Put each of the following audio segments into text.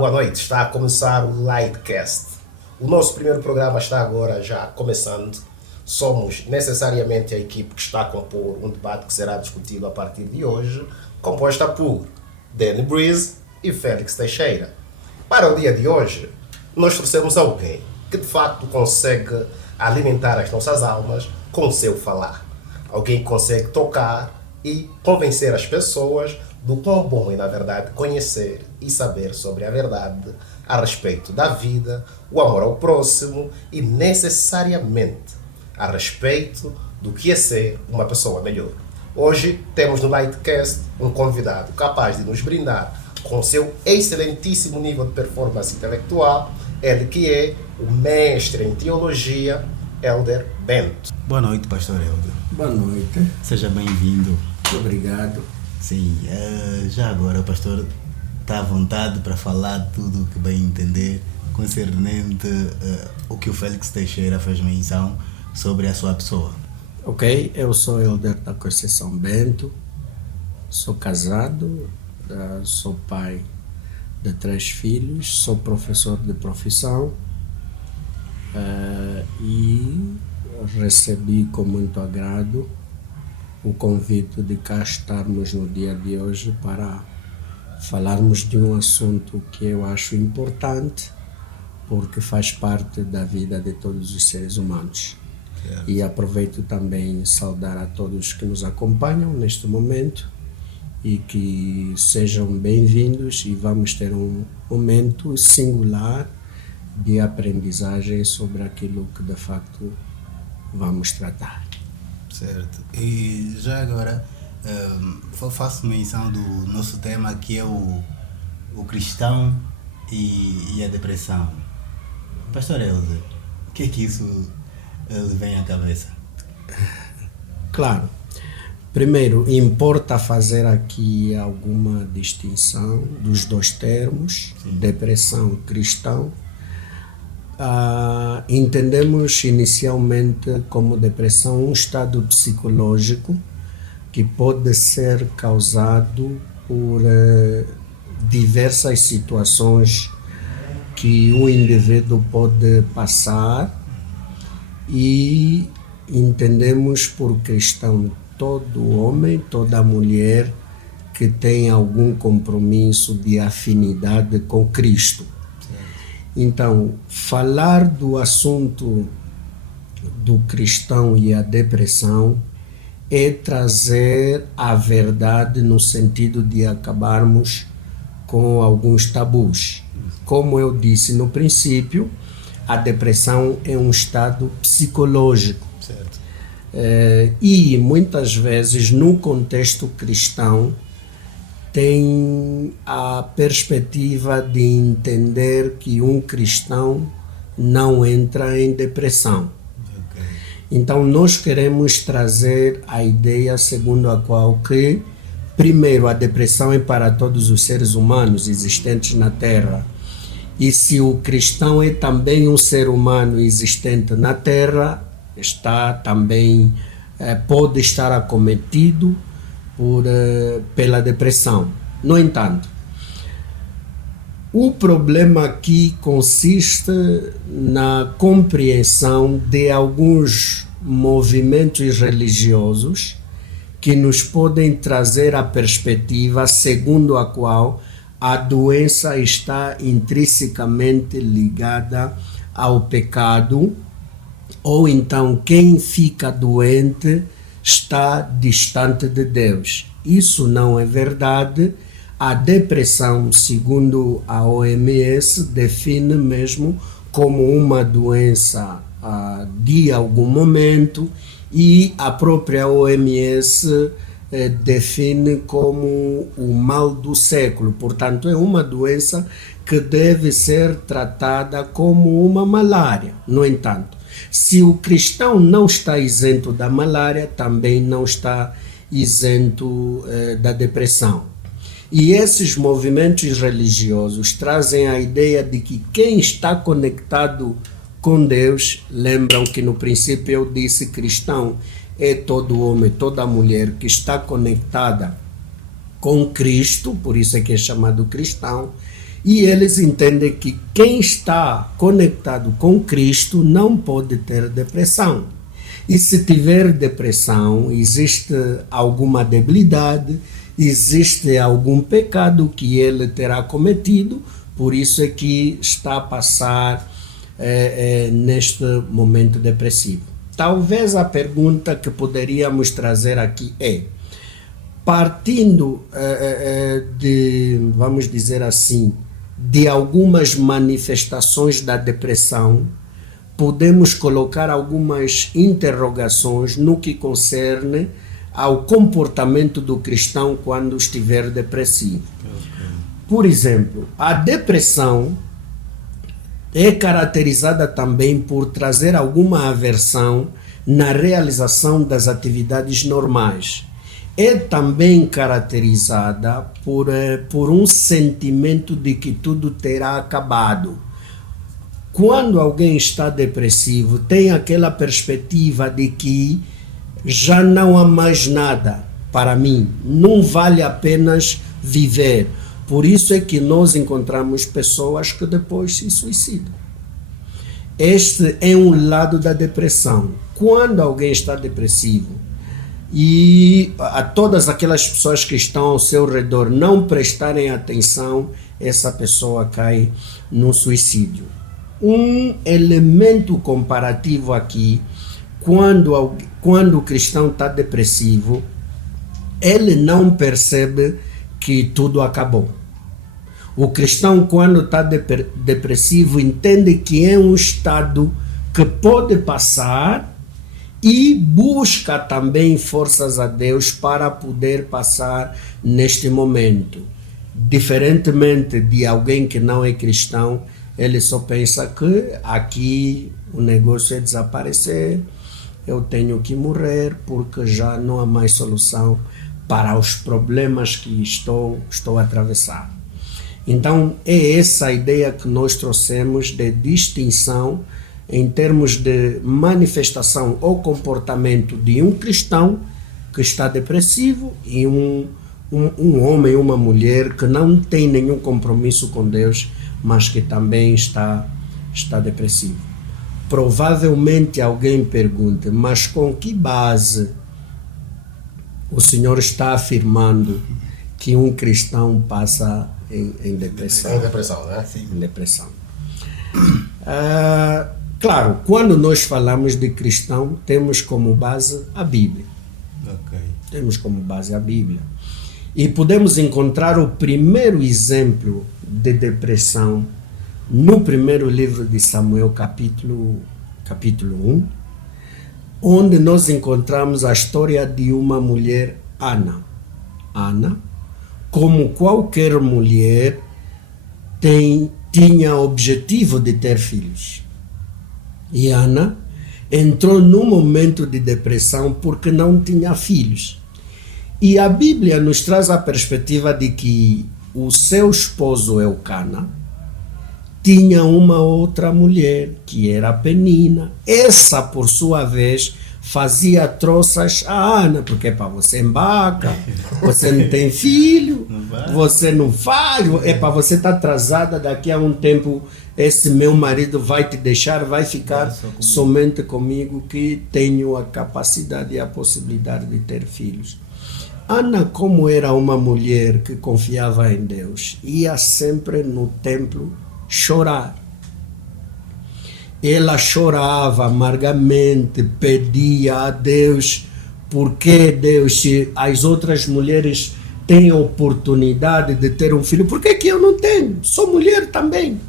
boa noite. Está a começar o Lightcast. O nosso primeiro programa está agora já começando. Somos necessariamente a equipe que está a compor um debate que será discutido a partir de hoje, composta por Danny Breeze e Félix Teixeira. Para o dia de hoje, nós trouxemos alguém que de facto consegue alimentar as nossas almas com o seu falar. Alguém que consegue tocar e convencer as pessoas do quão bom é, na verdade, conhecer e saber sobre a verdade a respeito da vida, o amor ao próximo e necessariamente a respeito do que é ser uma pessoa melhor. Hoje temos no Lightcast um convidado capaz de nos brindar com o seu excelentíssimo nível de performance intelectual, ele que é o mestre em teologia, Elder Bento. Boa noite, pastor Elder. Boa noite. Seja bem-vindo. Muito obrigado. Sim, já agora o pastor está à vontade para falar tudo o que bem entender concernente o que o Félix Teixeira fez menção sobre a sua pessoa. Ok, eu sou Elder da Conceição Bento, sou casado, sou pai de 3 filhos, sou professor de profissão e recebi com muito agrado o convite de cá estarmos no dia de hoje para falarmos de um assunto que eu acho importante porque faz parte da vida de todos os seres humanos. E aproveito também saudar a todos que nos acompanham neste momento e que sejam bem-vindos e vamos ter um momento singular de aprendizagem sobre aquilo que de facto vamos tratar. Certo. E já agora faço menção do nosso tema que é o cristão e a depressão. Pastor Elder, o que é que isso lhe vem à cabeça? Claro. Primeiro, importa fazer aqui alguma distinção dos dois termos, sim, depressão e cristão. Entendemos inicialmente como depressão um estado psicológico que pode ser causado por diversas situações que o indivíduo pode passar, e entendemos por cristão todo homem, toda mulher que tem algum compromisso de afinidade com Cristo. Então, falar do assunto do cristão e a depressão é trazer a verdade no sentido de acabarmos com alguns tabus. Como eu disse no princípio, a depressão é um estado psicológico. Certo. E muitas vezes no contexto cristão tem a perspectiva de entender que um cristão não entra em depressão. Okay. Então nós queremos trazer a ideia segundo a qual que, primeiro, a depressão é para todos os seres humanos existentes na Terra. E se o cristão é também um ser humano existente na Terra, está também, pode estar acometido pela depressão. No entanto, o problema aqui consiste na compreensão de alguns movimentos religiosos que nos podem trazer a perspectiva segundo a qual a doença está intrinsecamente ligada ao pecado, ou então quem fica doente está distante de Deus. Isso não é verdade. A depressão, segundo a OMS, define mesmo como uma doença de algum momento, e a própria OMS define como o mal do século. Portanto, é uma doença que deve ser tratada como uma malária. No entanto, se o cristão não está isento da malária, também não está isento da depressão. E esses movimentos religiosos trazem a ideia de que quem está conectado com Deus, lembram que no princípio eu disse cristão, é todo homem, toda mulher que está conectada com Cristo, por isso é que é chamado cristão, E eles entendem que quem está conectado com Cristo não pode ter depressão. E se tiver depressão, existe alguma debilidade, existe algum pecado que ele terá cometido, por isso é que está a passar neste momento depressivo. Talvez a pergunta que poderíamos trazer aqui é, partindo vamos dizer assim, de algumas manifestações da depressão, podemos colocar algumas interrogações no que concerne ao comportamento do cristão quando estiver depressivo. Por exemplo, a depressão é caracterizada também por trazer alguma aversão na realização das atividades normais. É também caracterizada por um sentimento de que tudo terá acabado. Quando alguém está depressivo, tem aquela perspectiva de que já não há mais nada para mim, não vale a pena viver. Por isso é que nós encontramos pessoas que depois se suicidam. Este é um lado da depressão. Quando alguém está depressivo e a todas aquelas pessoas que estão ao seu redor não prestarem atenção, essa pessoa cai no suicídio. Um elemento comparativo aqui, quando o cristão está depressivo, ele não percebe que tudo acabou. O cristão, quando está depressivo, entende que é um estado que pode passar e busca também forças a Deus para poder passar neste momento. Diferentemente de alguém que não é cristão, ele só pensa que aqui o negócio é desaparecer, eu tenho que morrer porque já não há mais solução para os problemas que estou a atravessar. Então, é essa a ideia que nós trouxemos de distinção em termos de manifestação ou comportamento de um cristão que está depressivo e um homem, uma mulher que não tem nenhum compromisso com Deus, mas que também está depressivo. Provavelmente alguém pergunta, mas com que base o Senhor está afirmando que um cristão passa em depressão? Em depressão, né? Sim. Em depressão. Claro, quando nós falamos de cristão, temos como base a Bíblia. Okay. Temos como base a Bíblia. E podemos encontrar o primeiro exemplo de depressão no primeiro livro de Samuel, capítulo 1, onde nós encontramos a história de uma mulher, Ana. Ana, como qualquer mulher, tinha o objetivo de ter filhos. E Ana entrou num momento de depressão porque não tinha filhos. E a Bíblia nos traz a perspectiva de que o seu esposo Eucana tinha uma outra mulher, que era Penina. Essa, por sua vez, fazia troças a Ana, porque para você embaca, você não tem filho, você não faz, você está atrasada, daqui a um tempo esse meu marido vai te deixar, vai ficar somente comigo, que tenho a capacidade e a possibilidade de ter filhos. Ana, como era uma mulher que confiava em Deus, ia sempre no templo chorar. Ela chorava amargamente, pedia a Deus, porque Deus, se as outras mulheres têm a oportunidade de ter um filho, por que eu não tenho? Sou mulher também.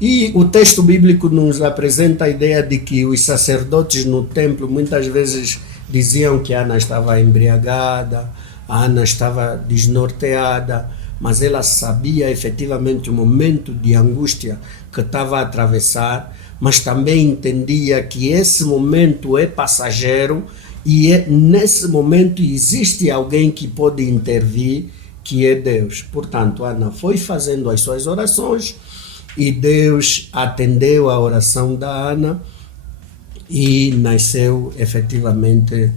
E o texto bíblico nos apresenta a ideia de que os sacerdotes no templo muitas vezes diziam que Ana estava embriagada, Ana estava desnorteada, mas ela sabia efetivamente o momento de angústia que estava a atravessar, mas também entendia que esse momento é passageiro e nesse momento existe alguém que pode intervir, que é Deus. Portanto, Ana foi fazendo as suas orações e Deus atendeu a oração da Ana e nasceu efetivamente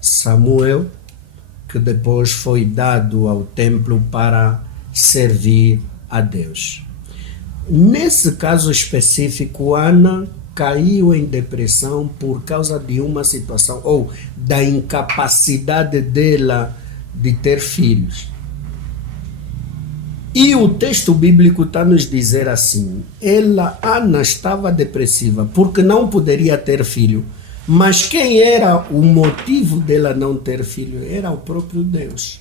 Samuel, que depois foi dado ao templo para servir a Deus. Nesse caso específico, Ana caiu em depressão por causa de uma situação ou da incapacidade dela de ter filhos. E o texto bíblico está a nos dizer assim: Ana estava depressiva porque não poderia ter filho. Mas quem era o motivo dela não ter filho? Era o próprio Deus.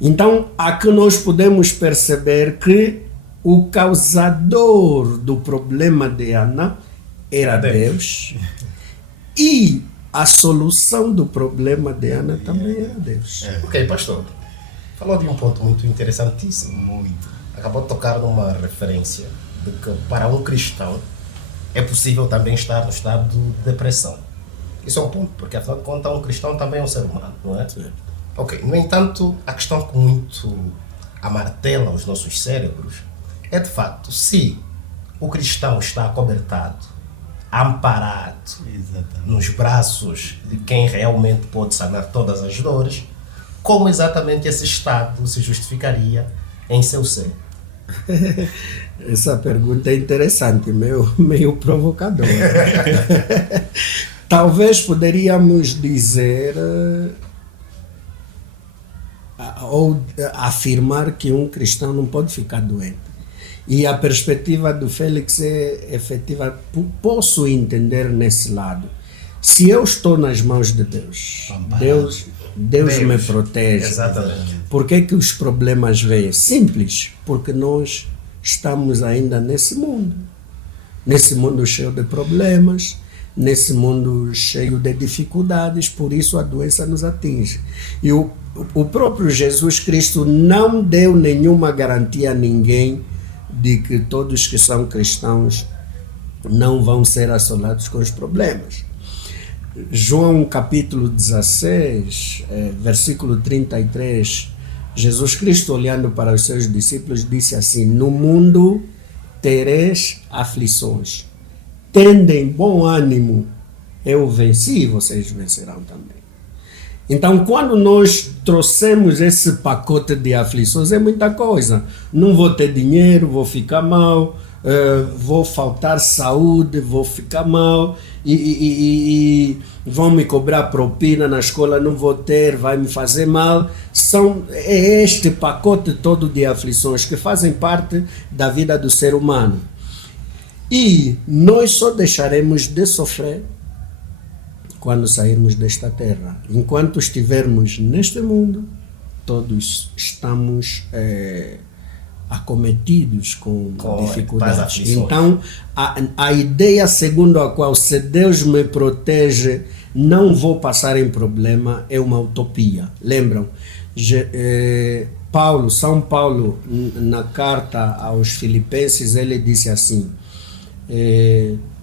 Então, aqui nós podemos perceber que o causador do problema de Ana era Deus. E a solução do problema de Ana também era Deus. Ok, pastor. Falou de um ponto muito interessantíssimo. Muito. Acabou de tocar numa referência de que para um cristão é possível também estar no estado de depressão. Isso é um ponto, porque afinal de contas um cristão também é um ser humano, não é? Sim. Ok, no entanto, a questão que muito amartela os nossos cérebros é de facto se o cristão está acobertado, amparado nos braços de quem realmente pode sanar todas as dores, como exatamente esse estado se justificaria em seu ser? Essa pergunta é interessante, meio provocadora. Talvez poderíamos dizer ou afirmar que um cristão não pode ficar doente. E a perspectiva do Félix é efetiva. Posso entender nesse lado. Se eu estou nas mãos de Deus, Deus me protege. Exatamente. Por que que os problemas vêm? Simples, porque nós estamos ainda nesse mundo cheio de problemas, nesse mundo cheio de dificuldades, por isso a doença nos atinge. E o próprio Jesus Cristo não deu nenhuma garantia a ninguém de que todos que são cristãos não vão ser assolados com os problemas. João capítulo 16, versículo 33, Jesus Cristo, olhando para os seus discípulos, disse assim: no mundo tereis aflições, tendem bom ânimo, eu venci, vocês vencerão também. Então, quando nós trouxemos esse pacote de aflições, é muita coisa. Não vou ter dinheiro, vou ficar mal, vou faltar saúde, vou ficar mal, e vão me cobrar propina na escola, não vou ter, vai me fazer mal. É este pacote todo de aflições que fazem parte da vida do ser humano. E nós só deixaremos de sofrer quando sairmos desta terra. Enquanto estivermos neste mundo, todos estamos acometidos com dificuldades. Então, a ideia segundo a qual se Deus me protege, não vou passar em problema, é uma utopia. Lembram? São Paulo, na carta aos Filipenses, ele disse assim: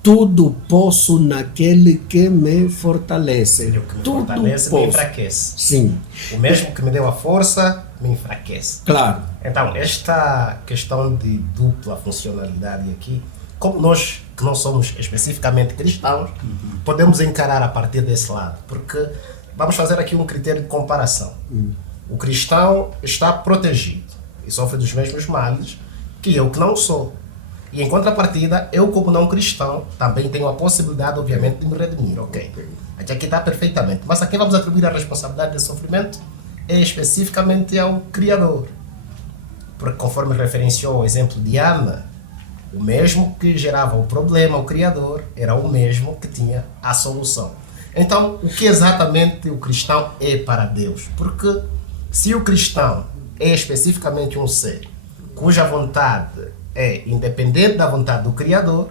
tudo posso naquele que me fortalece. O que me fortalece me enfraquece. Sim. O mesmo que me deu a força me enfraquece. Claro. Então, esta questão de dupla funcionalidade aqui, como nós que não somos especificamente cristãos, podemos encarar a partir desse lado, porque vamos fazer aqui um critério de comparação. O cristão está protegido e sofre dos mesmos males que eu que não sou. E em contrapartida, eu como não cristão também tenho a possibilidade, obviamente, de me redimir, ok? Até aqui está perfeitamente. Mas a quem vamos atribuir a responsabilidade desse sofrimento é especificamente ao Criador. Porque conforme referenciou o exemplo de Ana, o mesmo que gerava o problema, o Criador, era o mesmo que tinha a solução. Então, o que exatamente o cristão é para Deus? Porque se o cristão é especificamente um ser cuja vontade é independente da vontade do Criador,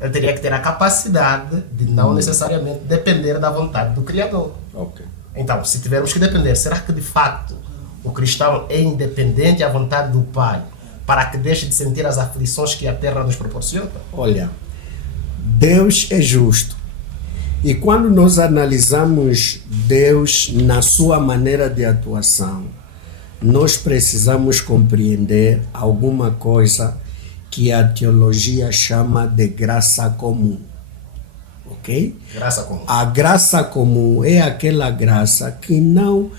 ele teria que ter a capacidade de não necessariamente depender da vontade do Criador. Okay. Então, se tivermos que depender, será que de facto o cristão é independente à vontade do Pai para que deixe de sentir as aflições que a terra nos proporciona? Olha, Deus é justo. E quando nós analisamos Deus na sua maneira de atuação, nós precisamos compreender alguma coisa que a teologia chama de graça comum. ok? Graça comum. A graça comum é aquela graça que não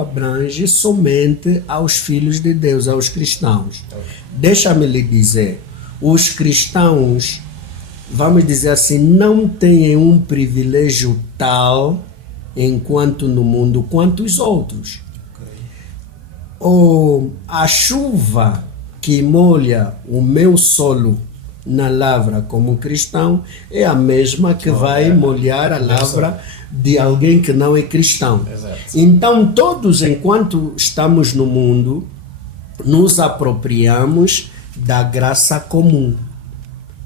abrange somente aos filhos de Deus, aos cristãos. Ok. Deixa-me lhe dizer, os cristãos, vamos dizer assim, não têm um privilégio tal enquanto no mundo quanto os outros. Ou a chuva que molha o meu solo na lavra como cristão é a mesma que vai molhar a lavra de alguém que não é cristão. Exato. Então todos, enquanto estamos no mundo, nos apropriamos da graça comum,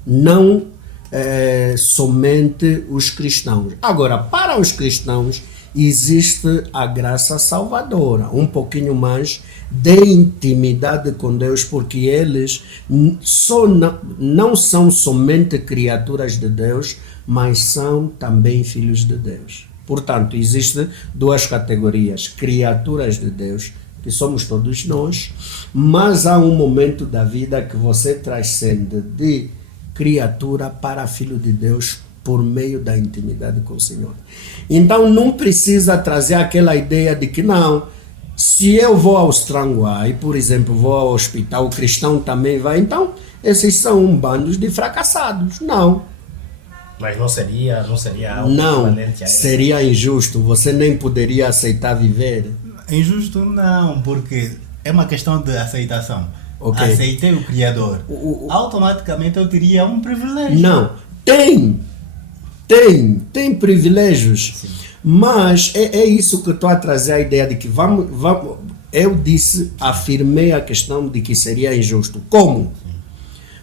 não somente os cristãos. Agora, para os cristãos existe a graça salvadora, um pouquinho mais de intimidade com Deus, porque eles não são somente criaturas de Deus, mas são também filhos de Deus. Portanto, existem duas categorias: criaturas de Deus, que somos todos nós, mas há um momento da vida que você transcende de criatura para filho de Deus por meio da intimidade com o Senhor. Então não precisa trazer aquela ideia de que não, se eu vou ao Stranguai, por exemplo, vou ao hospital, o cristão também vai, então esses são um bando de fracassados. Não. Mas não seria algo Não, equivalente a isso? seria injusto, você nem poderia aceitar viver. Injusto não, porque é uma questão de aceitação. Ok. Aceitei o Criador. Automaticamente eu teria um privilégio. Não, tem privilégios. Sim. Mas é isso que eu estou a trazer, a ideia de que vamos, eu afirmei a questão de que seria injusto. Como?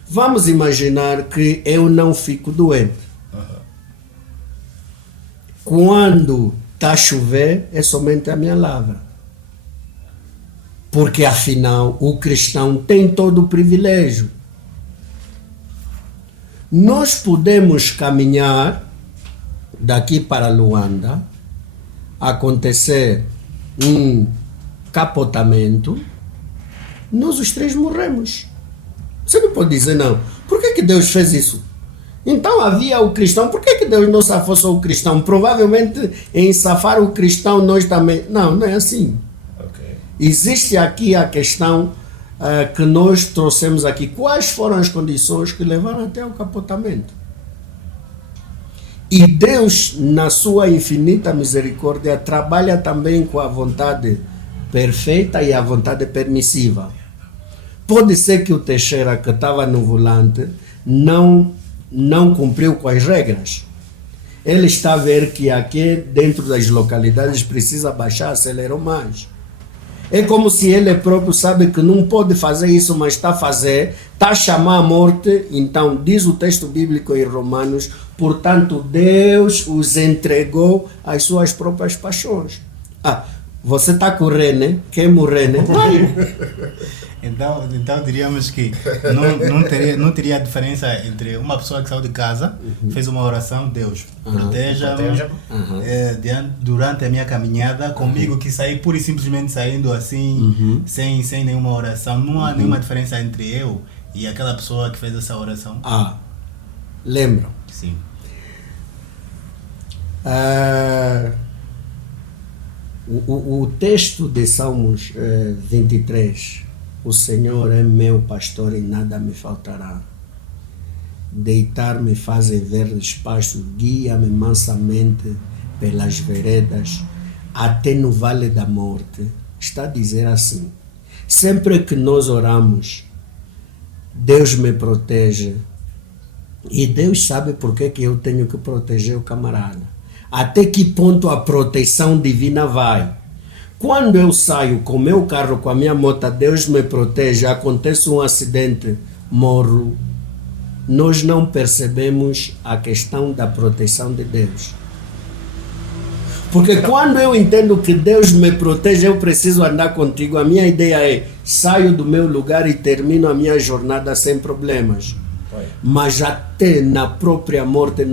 Vamos imaginar que eu não fico doente. Quando está a chover, é somente a minha lavra. Porque afinal o cristão tem todo o privilégio. Nós podemos caminhar daqui para Luanda, acontecer um capotamento, nós os três morremos. Você não pode dizer não. Por que Deus fez isso? Então havia o cristão, por que Deus não safou só o cristão? Provavelmente em safar o cristão nós também... Não é assim. Okay. Existe aqui a questão que nós trouxemos aqui. Quais foram as condições que levaram até o capotamento? E Deus, na sua infinita misericórdia, trabalha também com a vontade perfeita e a vontade permissiva. Pode ser que o Teixeira, que estava no volante, não cumpriu com as regras. Ele está a ver que aqui dentro das localidades precisa baixar, acelerou mais. É como se ele próprio sabe que não pode fazer isso, mas está a fazer, está a chamar a morte. Então, diz o texto bíblico em Romanos, portanto, Deus os entregou às suas próprias paixões. Você está correndo, né? Quer morrer, né? Então diríamos que não teria diferença entre uma pessoa que saiu de casa, fez uma oração, Deus, proteja-me durante a minha caminhada, comigo que saí pura e simplesmente saindo assim, sem nenhuma oração. Não há nenhuma diferença entre eu e aquela pessoa que fez essa oração? Lembram? Sim. O texto de Salmos 23, o Senhor é meu pastor e nada me faltará. Deitar-me faz verdes pastos, guia-me mansamente pelas veredas, até no vale da morte. Está a dizer assim, sempre que nós oramos, Deus me protege. E Deus sabe por que eu tenho que proteger o camarada. Até que ponto a proteção divina vai? Quando eu saio com o meu carro, com a minha moto, Deus me protege, acontece um acidente, morro. Nós não percebemos a questão da proteção de Deus. Porque quando eu entendo que Deus me protege, eu preciso andar contigo. A minha ideia é, saio do meu lugar e termino a minha jornada sem problemas. Mas até na própria morte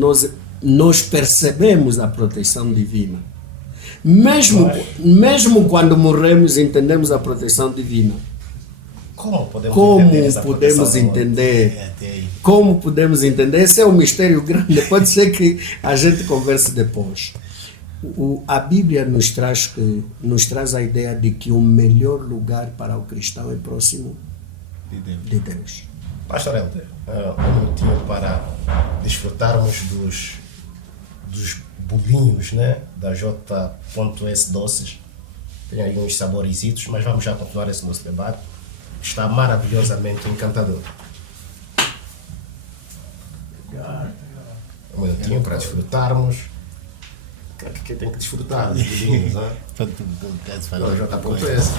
nós percebemos a proteção divina. Mesmo quando morremos, entendemos a proteção divina. Como podemos Como entender essa proteção podemos do mundo? entender? Até aí. Como podemos entender? Esse é um mistério grande. Pode ser que a gente converse depois. A Bíblia nos traz a ideia de que o melhor lugar para o cristão é próximo De Deus. de Deus. Pastor Helder, um minutinho para desfrutarmos dos bolinhos, né, da J.S Doces. Tem aí uns saborecitos, mas vamos já continuar esse nosso debate. Está maravilhosamente encantador. Um minutinho para desfrutarmos. Que tem que desfrutar dos bolinhos, né? J.S.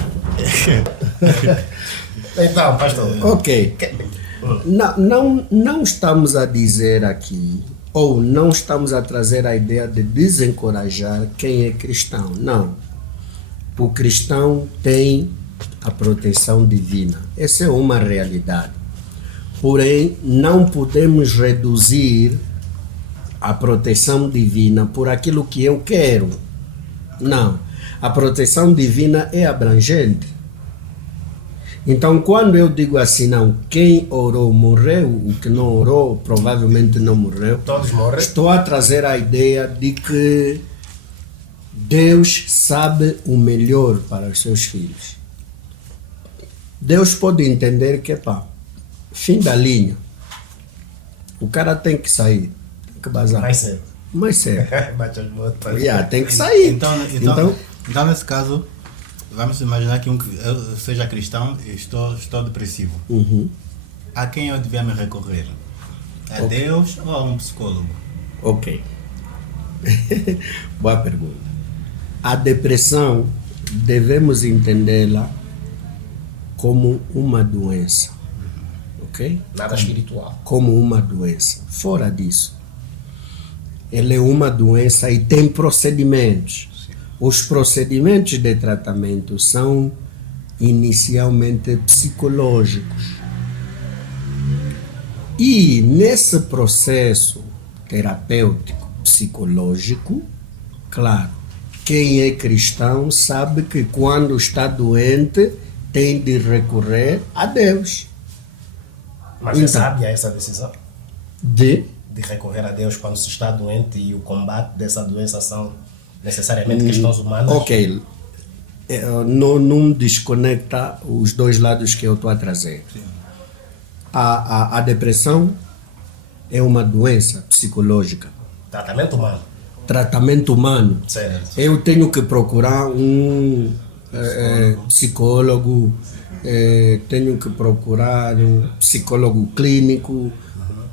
Então, pastor. Ok. Não estamos a dizer aqui, ou não estamos a trazer a ideia de desencorajar quem é cristão. Não. O cristão tem a proteção divina. Essa é uma realidade. Porém, não podemos reduzir a proteção divina por aquilo que eu quero. Não. A proteção divina é abrangente. Então, quando eu digo assim, não, quem orou morreu, o que não orou provavelmente não morreu. Todos morrem. Estou a trazer a ideia de que Deus sabe o melhor para os seus filhos. Deus pode entender que, fim da linha. O cara tem que sair, tem que bazar. Mais cedo. Mais cedo. Bate as botas. Tem que sair. Então, nesse caso, vamos imaginar que eu seja cristão e estou depressivo. A quem eu devia me recorrer? A Deus ou a um psicólogo? Ok. Boa pergunta. A depressão, devemos entendê-la como uma doença. Ok? Nada espiritual. Como uma doença. Fora disso, ela é uma doença e tem procedimentos. Os procedimentos de tratamento são inicialmente psicológicos. E nesse processo terapêutico psicológico, claro, quem é cristão sabe que quando está doente tem de recorrer a Deus. Mas é sábia essa decisão De recorrer a Deus quando se está doente e o combate dessa doença são necessariamente questões humanas? Ok. Não desconecta os dois lados que eu estou a trazer. A depressão é uma doença psicológica. Tratamento humano. Tratamento humano. Certo. Eu tenho que procurar um psicólogo, tenho que procurar um psicólogo clínico,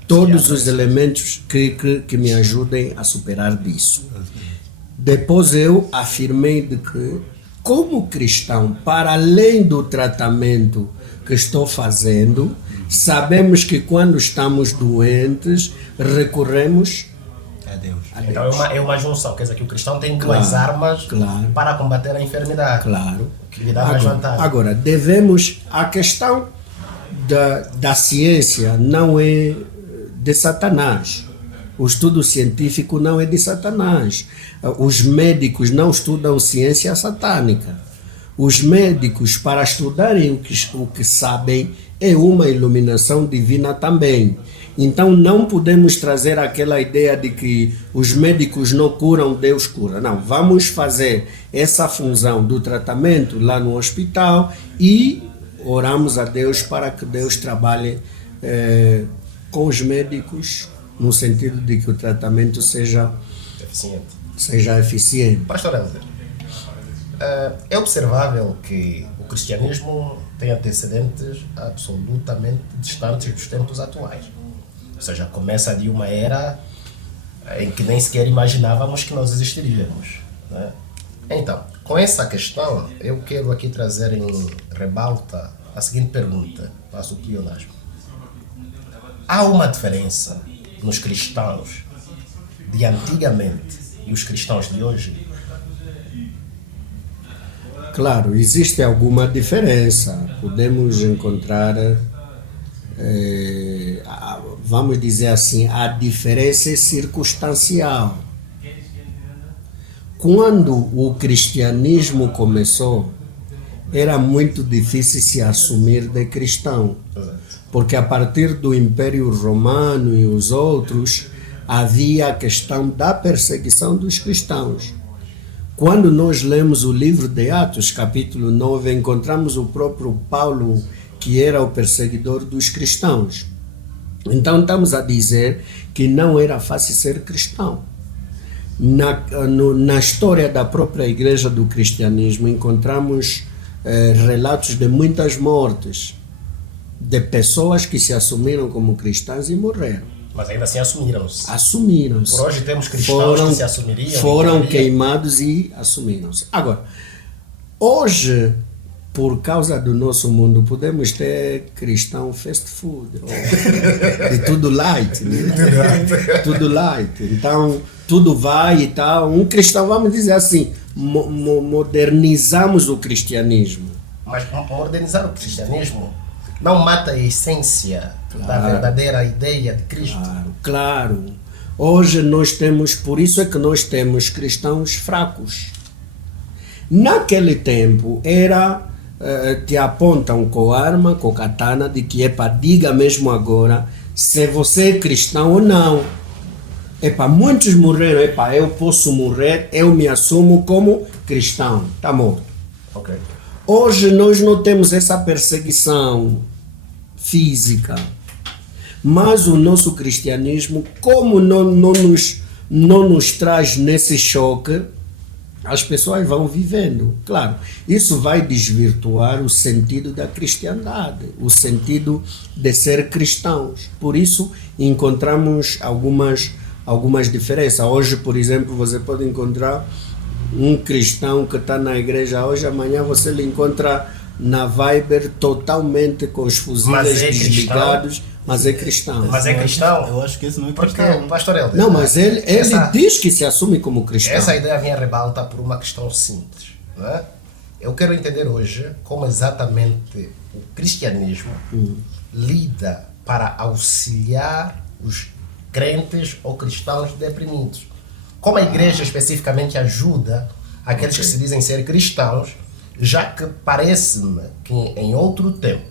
todos os elementos que me ajudem a superar disso. Depois eu afirmei de que, como cristão, para além do tratamento que estou fazendo, sabemos que quando estamos doentes, recorremos A Deus. a Deus. Então é uma junção, quer dizer que o cristão tem duas armas para combater a enfermidade. Claro. Que lhe dá mais vantagem. Agora, devemos... A questão da ciência não é de Satanás. O estudo científico não é de Satanás. Os médicos não estudam ciência satânica. Os médicos, para estudarem o que sabem, é uma iluminação divina também. Então não podemos trazer aquela ideia de que os médicos não curam, Deus cura. Não, vamos fazer essa função do tratamento lá no hospital e oramos a Deus para que Deus trabalhe com os médicos no sentido de que o tratamento seja eficiente. Pastor Helder, é observável que o cristianismo tem antecedentes absolutamente distantes dos tempos atuais. Ou seja, começa de uma era em que nem sequer imaginávamos que nós existiríamos, né? Então, com essa questão, eu quero aqui trazer em rebalta a seguinte pergunta, faço o pleonasmo. Há uma diferença nos cristãos de antigamente e os cristãos de hoje? Claro, existe alguma diferença. Podemos encontrar, vamos dizer assim, a diferença é circunstancial. Quando o cristianismo começou, era muito difícil se assumir de cristão. Porque a partir do Império Romano e os outros, havia a questão da perseguição dos cristãos. Quando nós lemos o livro de Atos, capítulo 9, encontramos o próprio Paulo, que era o perseguidor dos cristãos. Então estamos a dizer que não era fácil ser cristão. Na história da própria igreja do cristianismo, encontramos relatos de muitas mortes, de pessoas que se assumiram como cristãs e morreram. Mas ainda assim assumiram-se. Assumiram-se. Por hoje temos cristãos que se assumiriam. Foram queimados e assumiram-se. Agora, hoje, por causa do nosso mundo, podemos ter cristão fast food, de tudo light, né? Tudo light. Então, tudo vai e tal. Um cristão, vamos dizer assim, modernizamos o cristianismo. Mas modernizar o cristianismo não mata a essência da verdadeira ideia de Cristo. Claro. Hoje nós temos, por isso é que nós temos cristãos fracos. Naquele tempo era, te apontam com arma, com katana, de que diga mesmo agora se você é cristão ou não. Muitos morreram, eu posso morrer, eu me assumo como cristão, está morto. Okay. Hoje nós não temos essa perseguição física, mas o nosso cristianismo, como não nos traz nesse choque, as pessoas vão vivendo. Claro, isso vai desvirtuar o sentido da cristiandade, o sentido de ser cristãos. Por isso encontramos algumas diferenças. Hoje, por exemplo, você pode encontrar um cristão que está na igreja hoje, amanhã você lhe encontra na Viber totalmente com os fuzis desligados, mas é cristão. Mas é cristão? Eu acho que esse não é cristão. cristão. Pastor Helder, não, mas ele diz que se assume como cristão. Essa ideia vem a rebalta por uma questão simples. Não é? Eu quero entender hoje como exatamente o cristianismo lida para auxiliar os crentes ou cristãos deprimidos. Como a igreja especificamente ajuda aqueles que se dizem ser cristãos, já que parece-me que em outro tempo,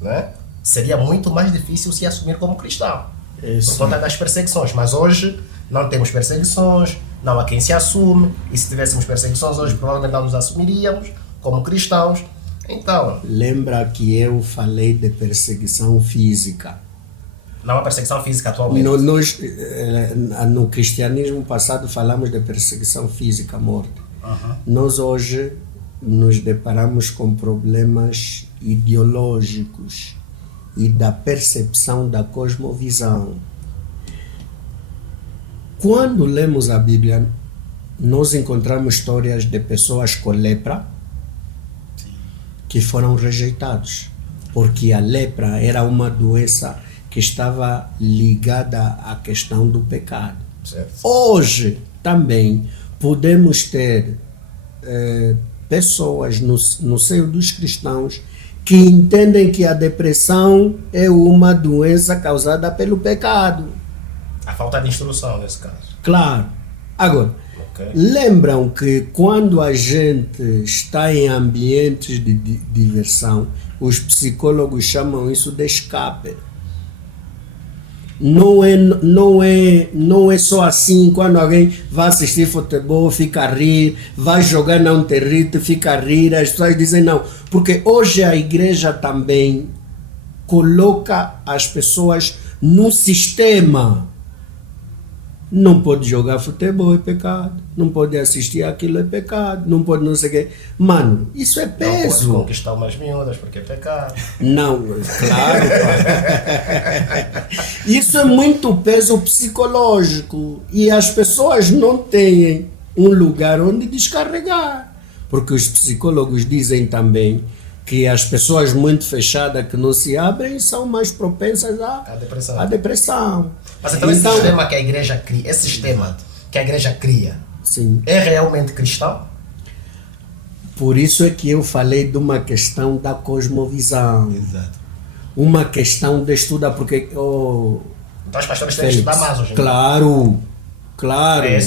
né, seria muito mais difícil se assumir como cristão, por conta das perseguições. Mas hoje não temos perseguições, não há quem se assume, e se tivéssemos perseguições hoje provavelmente não nos assumiríamos como cristãos. Então, lembra que eu falei de perseguição física. Não há perseguição física atualmente. No cristianismo passado falamos de perseguição física, morte. Nós hoje nos deparamos com problemas ideológicos e da percepção da cosmovisão. Quando lemos a Bíblia, nós encontramos histórias de pessoas com lepra que foram rejeitados, porque a lepra era uma doença que estava ligada à questão do pecado. Certo. Hoje também podemos ter pessoas no seio dos cristãos que entendem que a depressão é uma doença causada pelo pecado. A falta de instrução nesse caso. Claro. Agora, lembram que quando a gente está em ambientes de diversão, os psicólogos chamam isso de escape. Não é só assim, quando alguém vai assistir futebol, fica a rir, vai jogar na Unterrite, fica a rir, as pessoas dizem não. Porque hoje a igreja também coloca as pessoas no sistema. Não pode jogar futebol, é pecado. Não pode assistir aquilo, é pecado. Não pode não sei o quê. Mano, isso é peso. Não pode conquistar umas miúdas porque é pecado. Não, claro. Isso é muito peso psicológico. E as pessoas não têm um lugar onde descarregar. Porque os psicólogos dizem também que as pessoas muito fechadas que não se abrem são mais propensas à depressão. Mas então esse sistema que a igreja cria, sim, é realmente cristão? Por isso é que eu falei de uma questão da cosmovisão. Exato. Uma questão de estudar, porque... então os pastores têm que estudar mais hoje. Claro,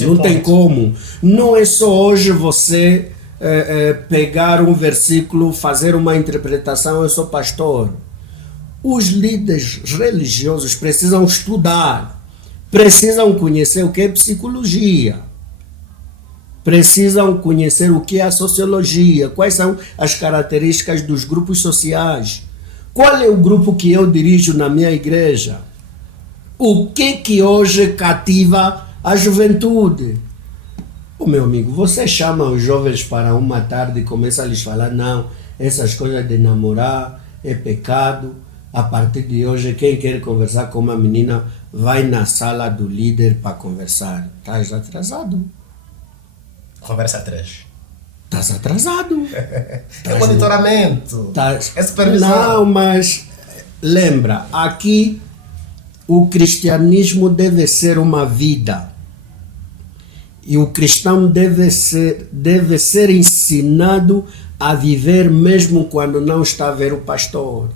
não tem como. Não é só hoje você pegar um versículo, fazer uma interpretação, eu sou pastor. Os líderes religiosos precisam estudar, precisam conhecer o que é psicologia, precisam conhecer o que é a sociologia, quais são as características dos grupos sociais, qual é o grupo que eu dirijo na minha igreja, o que hoje cativa a juventude. Meu amigo, você chama os jovens para uma tarde e começa a lhes falar, não, essas coisas de namorar é pecado, a partir de hoje quem quer conversar com uma menina vai na sala do líder para conversar. Estás atrasado. Conversa 3. Estás atrasado. É monitoramento. É supervisão. Não, mas lembra, aqui o cristianismo deve ser uma vida. E o cristão deve ser ensinado a viver mesmo quando não está a ver o pastor.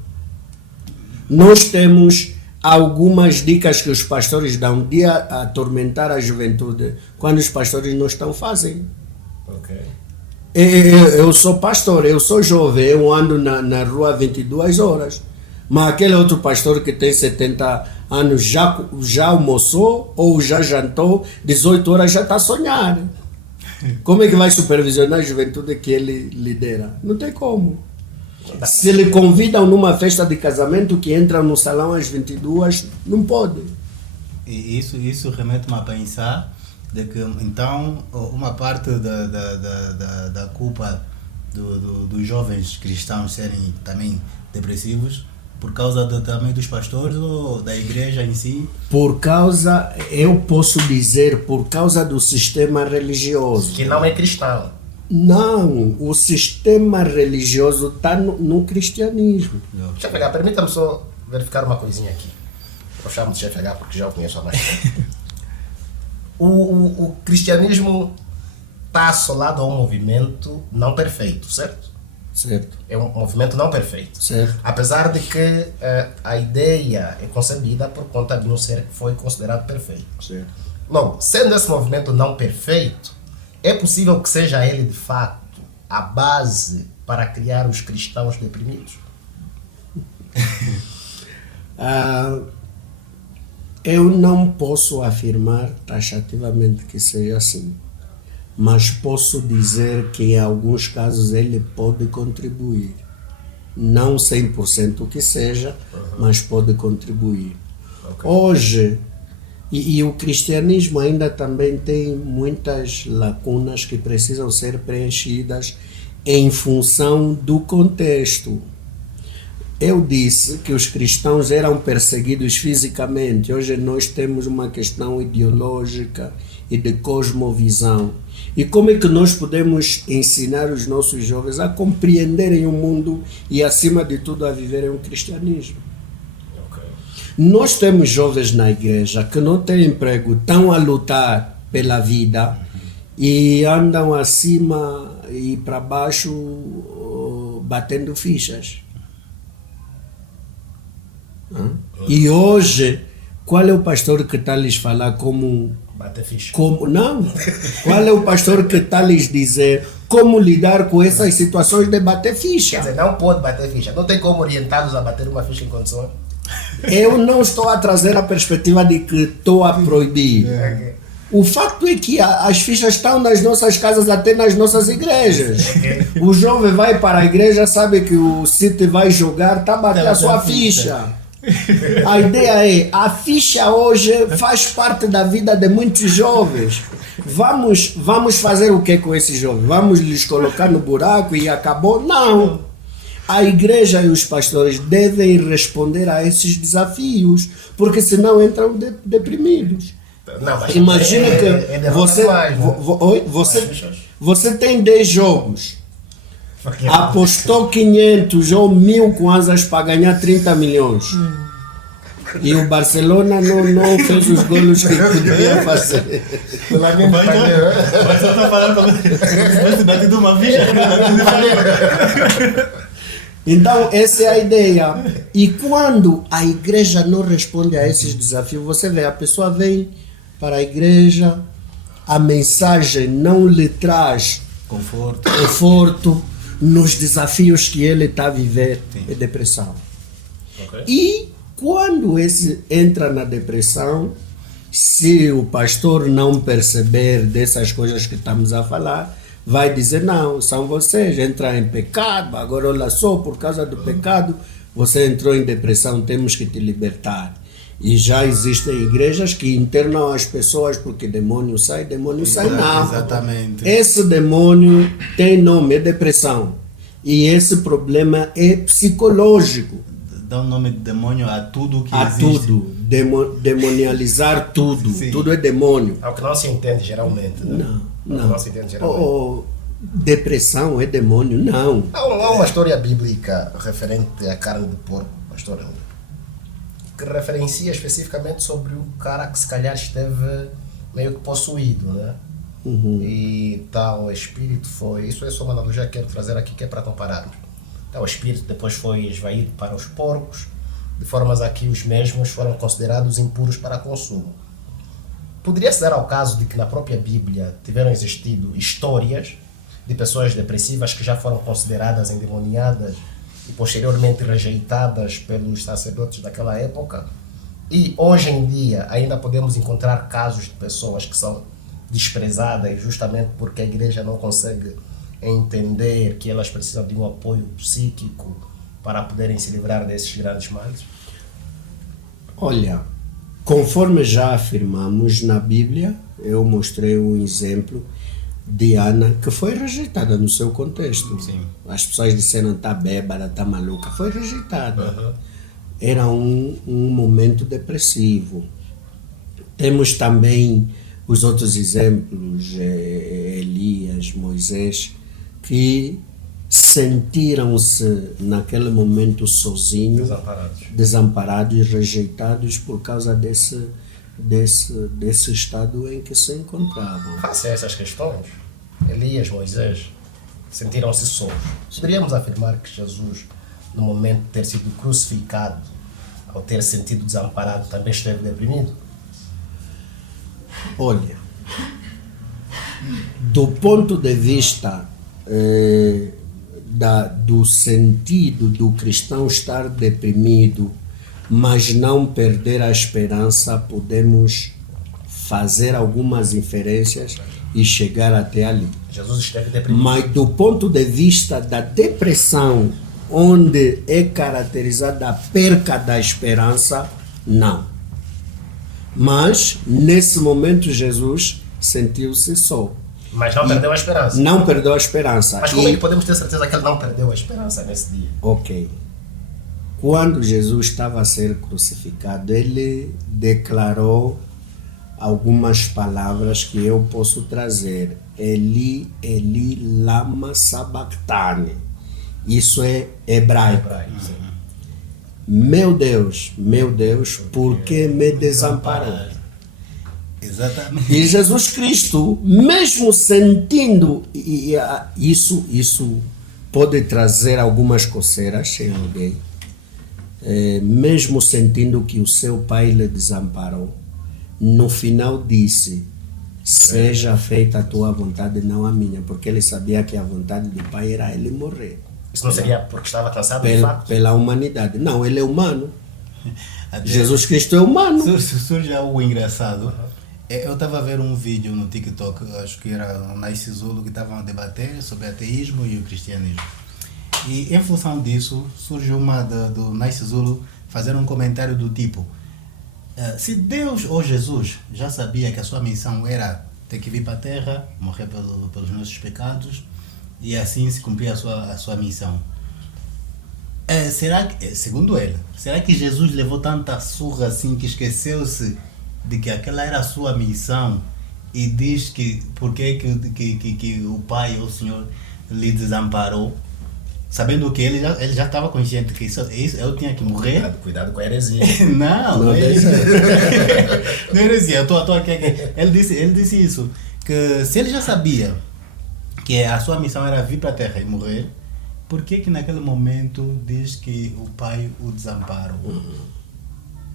Nós temos algumas dicas que os pastores dão de atormentar a juventude quando os pastores não estão fazendo. Okay. Eu sou pastor, eu sou jovem, eu ando na rua 22 horas. Mas aquele outro pastor que tem 70 anos já almoçou ou já jantou, 18 horas já está a sonhar. Como é que vai supervisionar a juventude que ele lidera? Não tem como. Se lhe convidam numa festa de casamento que entra no salão às 22, não pode. E isso remete-me a pensar de que, então, uma parte da culpa dos jovens cristãos serem também depressivos por causa também dos pastores ou da igreja em si? Por causa, eu posso dizer, por causa do sistema religioso. Que não é cristão. Não, o sistema religioso está no cristianismo. Chefe H, permita-me só verificar uma coisinha aqui. Eu chamo de Chefe H porque já o conheço há mais tempo. O cristianismo está assolado a um movimento não perfeito, certo? Certo. É um movimento não perfeito. Certo. Apesar de que a ideia é concebida por conta de um ser que foi considerado perfeito. Certo. Logo, sendo esse movimento não perfeito, é possível que seja ele de fato a base para criar os cristãos deprimidos? Eu não posso afirmar taxativamente que seja assim. Mas posso dizer que em alguns casos ele pode contribuir. Não 100% que seja, mas pode contribuir. Okay. Hoje, e o cristianismo ainda também tem muitas lacunas que precisam ser preenchidas em função do contexto. Eu disse que os cristãos eram perseguidos fisicamente. Hoje nós temos uma questão ideológica e de cosmovisão. E como é que nós podemos ensinar os nossos jovens a compreenderem o mundo e, acima de tudo, a viverem o cristianismo? Okay. Nós temos jovens na igreja que não têm emprego, estão a lutar pela vida e andam acima e para baixo batendo fichas. E hoje, qual é o pastor que está a lhes falar como... Bater ficha. Não. Qual é o pastor que está a lhes dizer como lidar com essas situações de bater ficha? Quer dizer, não pode bater ficha. Não tem como orientá-los a bater uma ficha em condições? Eu não estou a trazer a perspectiva de que estou a proibir. Okay. O facto é que as fichas estão nas nossas casas, até nas nossas igrejas. Okay. O jovem vai para a igreja, sabe que o City vai jogar, está a bater a sua ficha. A ideia é, a ficha hoje faz parte da vida de muitos jovens. Vamos fazer o que com esses jovens? Vamos lhes colocar no buraco e acabou? Não. A igreja e os pastores devem responder a esses desafios, porque senão entram deprimidos. Não, mas imagina que você tem 10 jogos, apostou 500 ou 1000 kwanzas para ganhar 30 milhões. E o Barcelona não fez os golos que podia fazer. Mas só está falando de uma ficha. Então, essa é a ideia. E quando a igreja não responde a esses desafios, você vê, a pessoa vem para a igreja, a mensagem não lhe traz conforto nos desafios que ele está a viver. Sim. É depressão. Ok. E quando esse entra na depressão, se o pastor não perceber dessas coisas que estamos a falar, vai dizer, não, são vocês, entram em pecado, agora olha só, por causa do pecado, você entrou em depressão, temos que te libertar. E já existem igrejas que internam as pessoas porque demônio sai, não. Exatamente. Esse demônio tem nome, é depressão. E esse problema é psicológico. Dá o nome de demônio a tudo que A existe. tudo. Demonializar tudo. Sim. Tudo é demônio. É o que não se entende geralmente, né? Não, É o que não se entende geralmente. Depressão é demônio? Não. Há uma história bíblica referente à carne de porco, pastor, que referencia especificamente sobre o cara que se calhar esteve meio que possuído, né? E tal espírito foi... Isso é só uma analogia que quero trazer aqui, que é para não pararmos. Tal espírito depois foi esvaído para os porcos, de formas a que os mesmos foram considerados impuros para consumo. Poderia-se dar ao caso de que na própria Bíblia tiveram existido histórias de pessoas depressivas que já foram consideradas endemoniadas e posteriormente rejeitadas pelos sacerdotes daquela época. E hoje em dia ainda podemos encontrar casos de pessoas que são desprezadas justamente porque a igreja não consegue entender que elas precisam de um apoio psíquico para poderem se livrar desses grandes males. Olha, conforme já afirmamos na Bíblia, eu mostrei um exemplo de Ana que foi rejeitada no seu contexto. Sim. As pessoas disseram tá bêbada, tá maluca. Foi rejeitada. Uhum. Era um momento depressivo. Temos também os outros exemplos, Elias, Moisés, que sentiram-se naquele momento sozinhos, desamparados e rejeitados por causa desse estado em que se encontravam. Face a essas questões, Elias, Moisés, sentiram-se sós. Poderíamos afirmar que Jesus, no momento de ter sido crucificado, ao ter sentido desamparado, também esteve deprimido? Olha, do ponto de vista do sentido do cristão estar deprimido, mas não perder a esperança, podemos fazer algumas inferências e chegar até ali. Jesus esteve deprimido. Mas do ponto de vista da depressão, onde é caracterizada a perca da esperança, não. Mas, nesse momento, Jesus sentiu-se só. Mas não perdeu a esperança. Não perdeu a esperança. Mas como é que podemos ter certeza que ele não perdeu a esperança nesse dia? Ok. Quando Jesus estava a ser crucificado, ele declarou algumas palavras que eu posso trazer. Eli, Eli, lama sabachthani. Isso é hebraico. Sim. Meu Deus, por que me desamparou? Exatamente. E Jesus Cristo, mesmo sentindo, isso pode trazer algumas coceiras em alguém, mesmo sentindo que o seu pai lhe desamparou, no final disse, seja feita a tua vontade, não a minha, porque ele sabia que a vontade do pai era ele morrer. Isso não seria porque estava cansado, de fato? Pela humanidade. Não, ele é humano. Até Jesus Cristo é humano. surge algo engraçado. Eu estava a ver um vídeo no TikTok, acho que era o Nice Zulu, que estavam a debater sobre ateísmo e o cristianismo. E em função disso, surgiu uma do Nice Zulu fazer um comentário do tipo: se Deus ou Jesus já sabia que a sua missão era ter que vir para a Terra, morrer pelos nossos pecados, e assim se cumprir a sua missão, será que, segundo ele, será que Jesus levou tanta surra assim que esqueceu-se de que aquela era a sua missão e diz que por que o Pai ou o Senhor lhe desamparou, sabendo que ele já estava consciente que isso eu tinha que morrer? Cuidado com a heresia. Não é isso. Não é heresia, eu estou aqui. Ele disse isso, que se ele já sabia que a sua missão era vir para a Terra e morrer, por que naquele momento diz que o Pai o desamparou?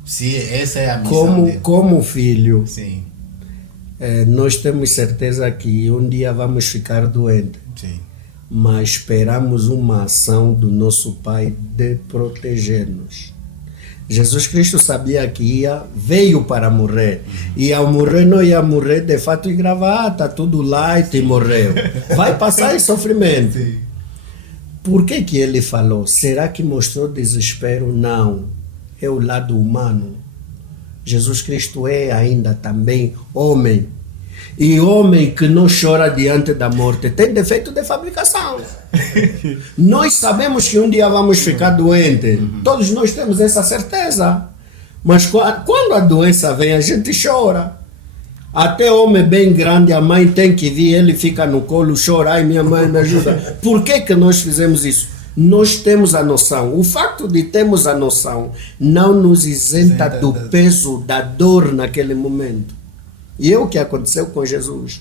Se essa é a missão dele. Como filho, Sim. nós temos certeza que um dia vamos ficar doentes, Sim. mas esperamos uma ação do nosso Pai de proteger-nos. Jesus Cristo sabia que veio para morrer. E ao morrer, não ia morrer de fato e gravata, tudo light e morreu. Vai passar em sofrimento. Sim. Por que que ele falou? Será que mostrou desespero? Não. É o lado humano. Jesus Cristo é ainda também homem. E homem que não chora diante da morte tem defeito de fabricação. Nós sabemos que um dia vamos ficar doentes. Todos nós temos essa certeza. Mas quando a doença vem, a gente chora. Até homem bem grande, a mãe tem que vir, ele fica no colo, chora, ai minha mãe me ajuda. Por que que nós fizemos isso? Nós temos a noção. O facto de termos a noção não nos isenta do peso da dor naquele momento. E é o que aconteceu com Jesus.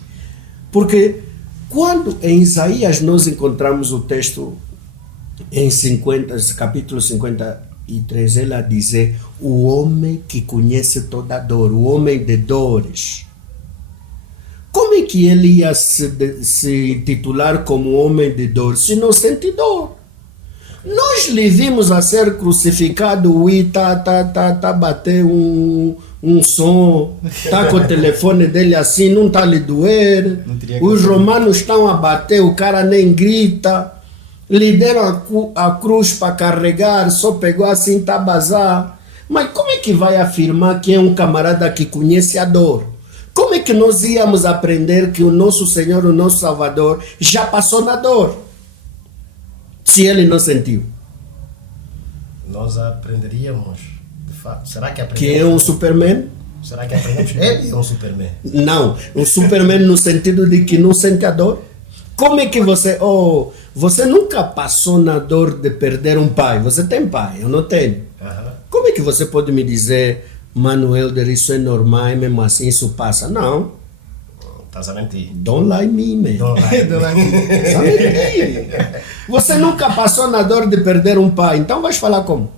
Porque quando em Isaías nós encontramos o texto em capítulo 53, ele a dizer, o homem que conhece toda a dor, o homem de dores. Como é que ele ia se titular como homem de dor se não sente dor? Nós lhe vimos a ser crucificado e bater um som, tá com o telefone dele assim, não tá lhe doer. Os romanos estão a bater, o cara nem grita. Lhe deram a cruz para carregar, só pegou assim, tá bazar. Mas como é que vai afirmar que é um camarada que conhece a dor? Como é que nós íamos aprender que o nosso Senhor, o nosso Salvador, já passou na dor? Se ele não sentiu. Nós aprenderíamos, de fato. Será que aprendemos? Que é um Superman? Será que aprendemos? Ele é um Superman. Não, um Superman no sentido de que não sente a dor. Como é que você nunca passou na dor de perder um pai? Você tem pai, eu não tenho. Como é que você pode me dizer, Manuel, isso é normal e mesmo assim isso passa? Não. Estás a mentir. Don't lie me, man. Don't lie me. Você nunca passou na dor de perder um pai, então vais falar como?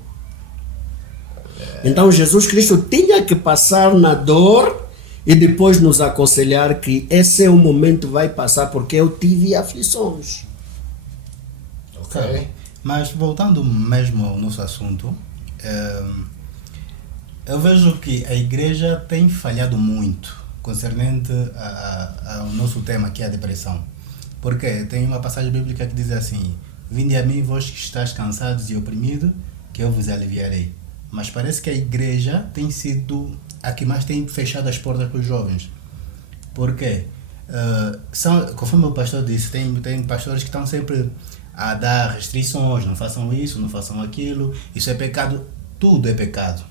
Então Jesus Cristo tinha que passar na dor e depois nos aconselhar que esse é o momento que vai passar porque eu tive aflições. Ok. Mas voltando mesmo ao nosso assunto, eu vejo que a igreja tem falhado muito concernente ao nosso tema, que é a depressão. Porque tem uma passagem bíblica que diz assim: vinde a mim, vós que estáis cansados e oprimidos, que eu vos aliviarei. Mas parece que a igreja tem sido a que mais tem fechado as portas para os jovens. Por quê? Conforme o pastor disse, tem pastores que estão sempre a dar restrições, não façam isso, não façam aquilo, isso é pecado, tudo é pecado.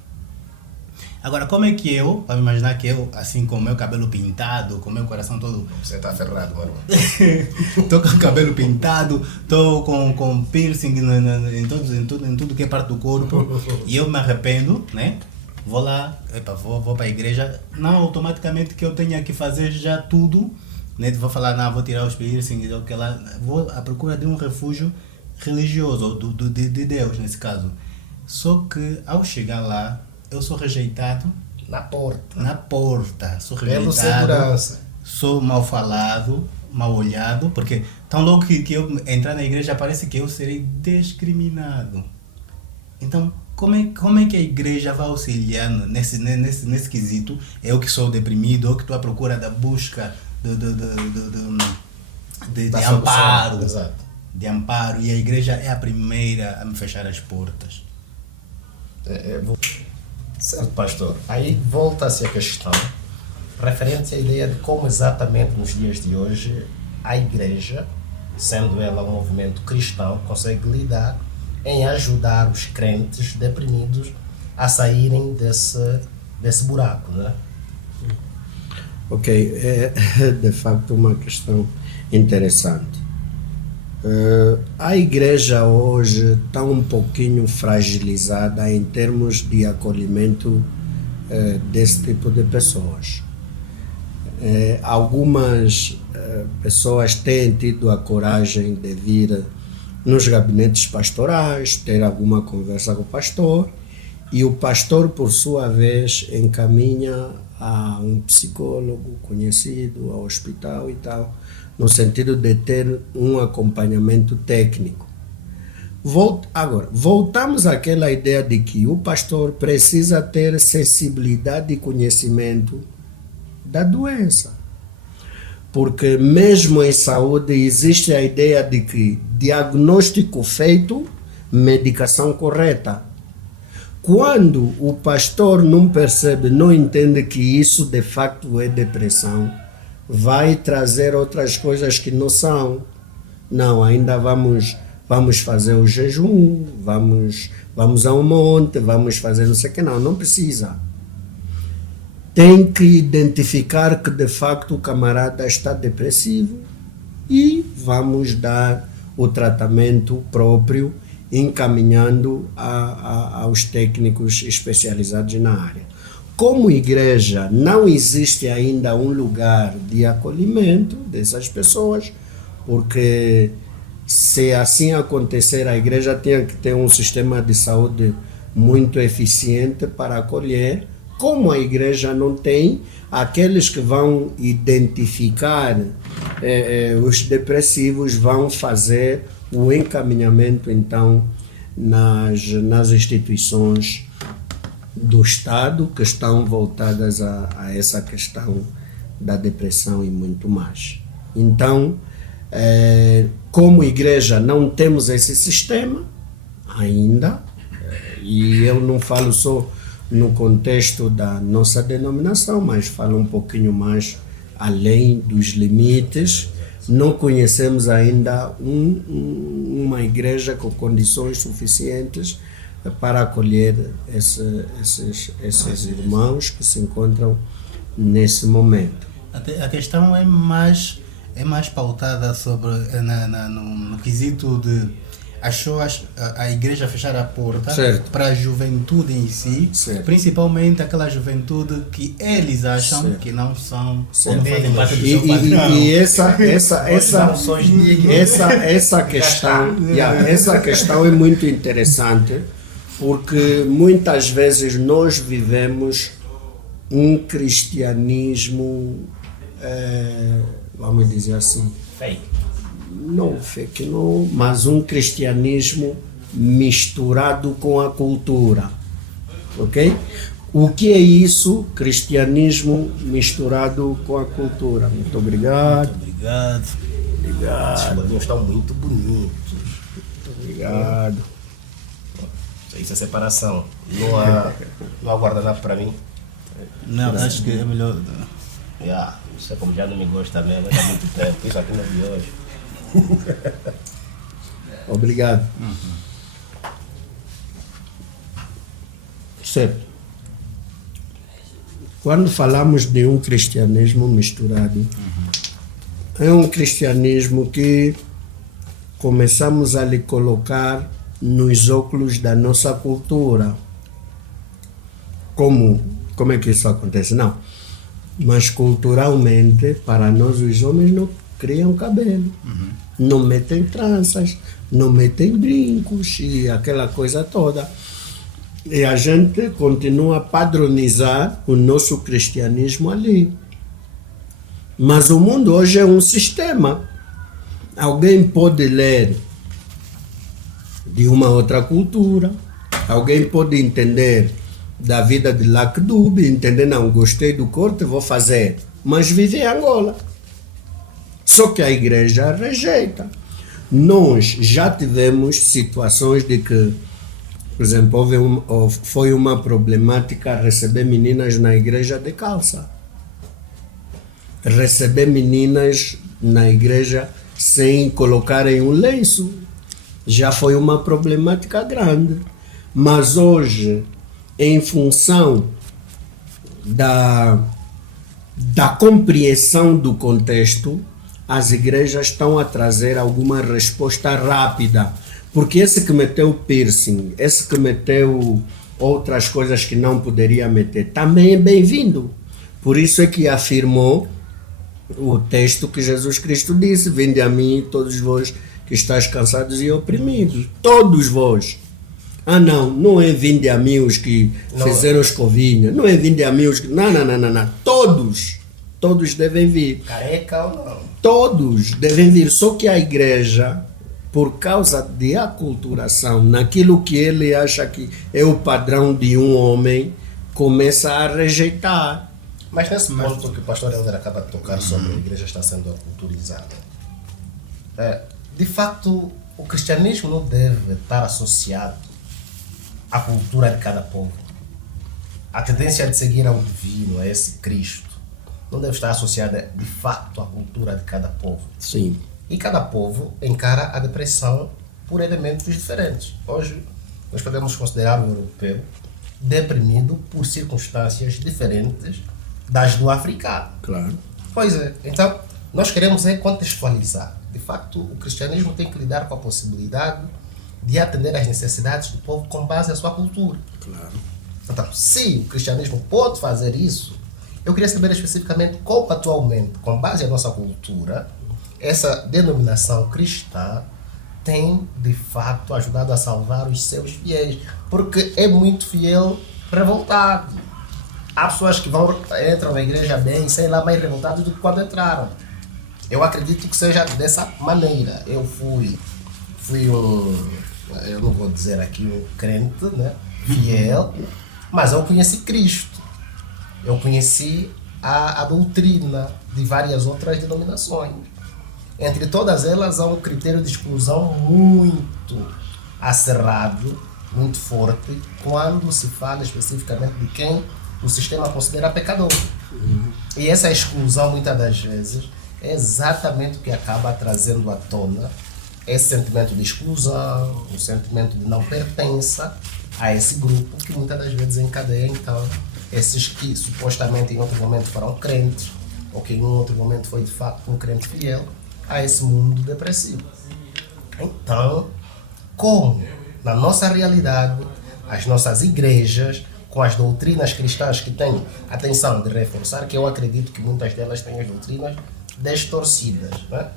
Agora, como é que vamos imaginar que eu, assim com o meu cabelo pintado, com o meu coração todo... Você está ferrado, mano. Estou com o cabelo pintado, estou com piercing em tudo que é parte do corpo, e eu me arrependo, né? Vou lá, vou para a igreja, não automaticamente que eu tenha que fazer já tudo, né? Vou falar, não, vou tirar os piercings, vou à procura de um refúgio religioso, ou de Deus nesse caso. Só que ao chegar lá, eu sou rejeitado na porta. Sou Pelo rejeitado, segurança. sou mal falado, mal olhado, porque tão logo que eu entrar na igreja parece que eu serei discriminado. Então, como é que a igreja vai auxiliar nesse quesito? Eu que sou deprimido, eu que estou à procura da busca de amparo. Exato. De amparo, e a igreja é a primeira a me fechar as portas. Certo, pastor. Aí volta-se a questão referente à ideia de como exatamente nos dias de hoje a igreja, sendo ela um movimento cristão, consegue lidar em ajudar os crentes deprimidos a saírem desse buraco, né? Ok, é de facto uma questão interessante. A igreja hoje está um pouquinho fragilizada em termos de acolhimento desse tipo de pessoas. Algumas pessoas têm tido a coragem de vir nos gabinetes pastorais, ter alguma conversa com o pastor, e o pastor, por sua vez, encaminha a um psicólogo conhecido, ao hospital e tal, no sentido de ter um acompanhamento técnico. Agora, voltamos àquela ideia de que o pastor precisa ter sensibilidade e conhecimento da doença. Porque mesmo em saúde existe a ideia de que diagnóstico feito, medicação correta. Quando o pastor não percebe, não entende que isso de facto é depressão, vai trazer outras coisas que não são. Não, ainda vamos fazer o jejum, vamos a um monte, vamos fazer não sei o que. Não precisa. Tem que identificar que de facto o camarada está depressivo e vamos dar o tratamento próprio, encaminhando aos técnicos especializados na área. Como igreja, não existe ainda um lugar de acolhimento dessas pessoas, porque se assim acontecer, a igreja tem que ter um sistema de saúde muito eficiente para acolher. Como a igreja não tem, aqueles que vão identificar os depressivos vão fazer o encaminhamento, então, nas instituições do Estado que estão voltadas a essa questão da depressão e muito mais. Então, como igreja não temos esse sistema ainda, e eu não falo só no contexto da nossa denominação, mas falo um pouquinho mais além dos limites. Não conhecemos ainda uma igreja com condições suficientes para acolher esses irmãos que se encontram nesse momento. A questão é mais pautada sobre no quesito de a igreja fechar a porta para a juventude em si, principalmente aquela juventude que eles acham que não são, ou não fazem parte do seu padrão. E essa questão é muito interessante, porque muitas vezes nós vivemos um cristianismo, vamos dizer assim, fake não, mas um cristianismo misturado com a cultura, ok? O que é isso? Cristianismo misturado com a cultura. Muito obrigado. Esses bolinhos estão muito bonitos. Muito obrigado. Isso é separação. Não há guardanapo para mim. Não, acho que é melhor. Isso é como já não me gosta mesmo, há muito tempo. Isso aqui não é de hoje. Obrigado. Certo. Quando falamos de um cristianismo misturado, é um cristianismo que começamos a lhe colocar nos óculos da nossa cultura. Como é que isso acontece? Não. Mas culturalmente, para nós os homens não criam cabelo, não metem tranças, não metem brincos e aquela coisa toda. E a gente continua a padronizar o nosso cristianismo ali. Mas o mundo hoje é um sistema. Alguém pode ler de uma outra cultura, alguém pode entender da vida de Lacdube, entender, não, gostei do corte, vou fazer, mas vive em Angola. Só que a igreja rejeita. Nós já tivemos situações de que, por exemplo, foi uma problemática receber meninas na igreja de calça. Receber meninas na igreja sem colocarem um lenço. Já foi uma problemática grande. Mas hoje, em função da compreensão do contexto, as igrejas estão a trazer alguma resposta rápida. Porque esse que meteu piercing, esse que meteu outras coisas que não poderia meter, também é bem-vindo. Por isso é que afirmou o texto que Jesus Cristo disse: vinde a mim todos vós que estáis cansados e oprimidos. Todos vós. Ah, não é 20 amigos que fizeram escovinha, não é 20 amigos que... Não. Todos devem vir. Careca ou não? Todos devem vir, só que a igreja, por causa de aculturação, naquilo que ele acha que é o padrão de um homem, começa a rejeitar. Mas nesse ponto que o pastor Helder acaba de tocar sobre a igreja está sendo aculturizada, de facto, o cristianismo não deve estar associado à cultura de cada povo. A tendência de seguir ao divino, a esse Cristo, não deve estar associada de facto à cultura de cada povo. Sim. E cada povo encara a depressão por elementos diferentes. Hoje, nós podemos considerar o europeu deprimido por circunstâncias diferentes das do africano. Claro. Pois é. Então, nós queremos contextualizar. De facto, o cristianismo tem que lidar com a possibilidade de atender às necessidades do povo com base na sua cultura. Claro. Então, se o cristianismo pode fazer isso, eu queria saber especificamente como atualmente, com base na nossa cultura, essa denominação cristã tem, de fato, ajudado a salvar os seus fiéis. Porque é muito fiel revoltado. Há pessoas que entram na igreja bem, sei lá, mais revoltados do que quando entraram. Eu acredito que seja dessa maneira. Eu fui eu não vou dizer aqui um crente, né, fiel, mas eu conheci Cristo. Eu conheci a doutrina de várias outras denominações. Entre todas elas há um critério de exclusão muito acerrado, muito forte, quando se fala especificamente de quem o sistema considera pecador. E essa exclusão, muitas das vezes, é exatamente o que acaba trazendo à tona esse sentimento de exclusão, o sentimento de não pertença a esse grupo, que muitas das vezes encadeia, então, esses que supostamente em outro momento foram crentes, ou que em outro momento foi de fato um crente fiel, a esse mundo depressivo. Então, como na nossa realidade, as nossas igrejas, com as doutrinas cristãs que têm atenção de reforçar, que eu acredito que muitas delas têm as doutrinas distorcidas, né?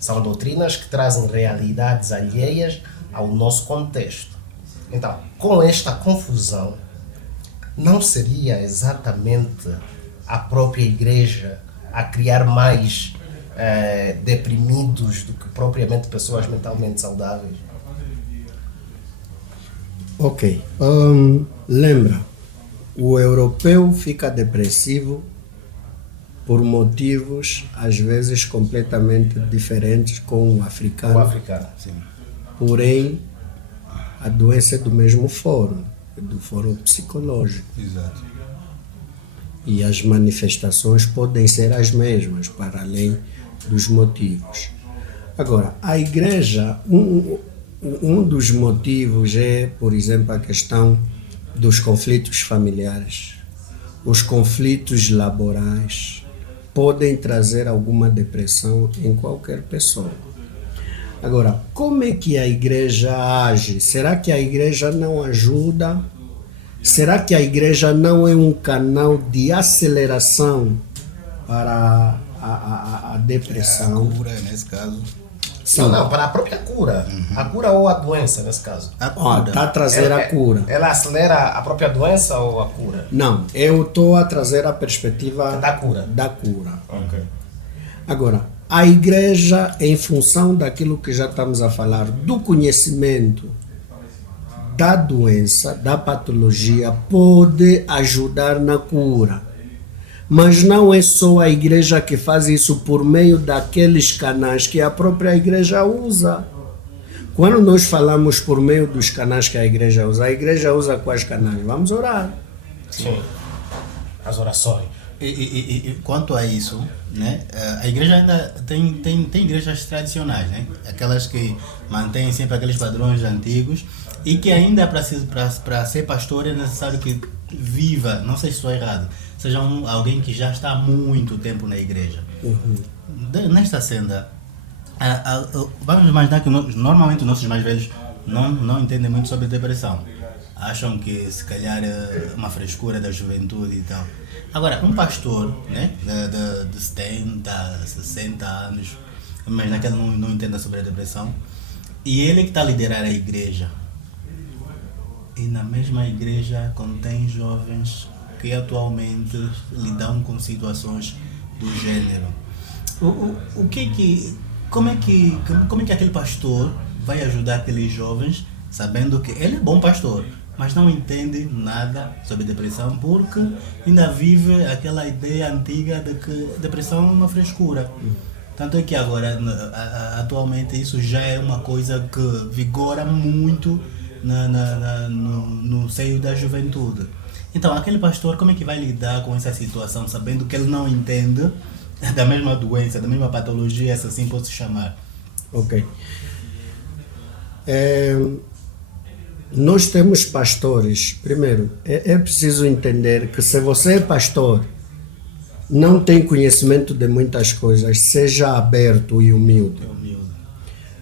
São doutrinas que trazem realidades alheias ao nosso contexto. Então, com esta confusão, não seria exatamente a própria igreja a criar mais deprimidos do que propriamente pessoas mentalmente saudáveis? Ok. Lembra, o europeu fica depressivo por motivos, às vezes, completamente diferentes com o africano. O africano, sim. Porém, a doença é do mesmo fórum, do fórum psicológico. Exato. E as manifestações podem ser as mesmas, para além dos motivos. Agora, a igreja, um dos motivos é, por exemplo, a questão dos conflitos familiares. Os conflitos laborais podem trazer alguma depressão em qualquer pessoa. Agora, como é que a igreja age? Será que a igreja não ajuda? Será que a igreja não é um canal de aceleração para a depressão? A cura, nesse caso. Sim. Não, para a própria cura. A cura ou a doença, nesse caso? A cura. Está a trazer a cura. Ela acelera a própria doença ou a cura? Não, eu estou a trazer a perspectiva Da cura. Da cura. Ok. Agora, a igreja, em função daquilo que já estamos a falar, do conhecimento da doença, da patologia, pode ajudar na cura. Mas não é só a igreja que faz isso por meio daqueles canais que a própria igreja usa. Quando nós falamos por meio dos canais que a igreja usa quais canais? Vamos orar. Sim. As orações. E quanto a isso, né, a igreja ainda tem igrejas tradicionais, né, aquelas que mantêm sempre aqueles padrões antigos e que ainda para ser pastor é necessário que viva, não sei se estou errado, seja alguém que já está há muito tempo na igreja. Nesta senda, vamos imaginar que normalmente os nossos mais velhos não entendem muito sobre depressão. Acham que se calhar é uma frescura da juventude e tal. Agora, um pastor, né, de 70, 60 anos, imagina que ele não entenda sobre a depressão, e ele que está a liderar a igreja, E na mesma igreja contém jovens que atualmente lidam com situações do gênero. Como é que aquele pastor vai ajudar aqueles jovens sabendo que ele é bom pastor, mas não entende nada sobre depressão porque ainda vive aquela ideia antiga de que depressão é uma frescura. Tanto é que agora, atualmente, isso já é uma coisa que vigora muito no seio da juventude. Então, aquele pastor, como é que vai lidar com essa situação, sabendo que ele não entende da mesma doença, da mesma patologia, se assim posso chamar? Ok. Nós temos pastores. Primeiro, é preciso entender que se você é pastor, não tem conhecimento de muitas coisas, seja aberto e humilde.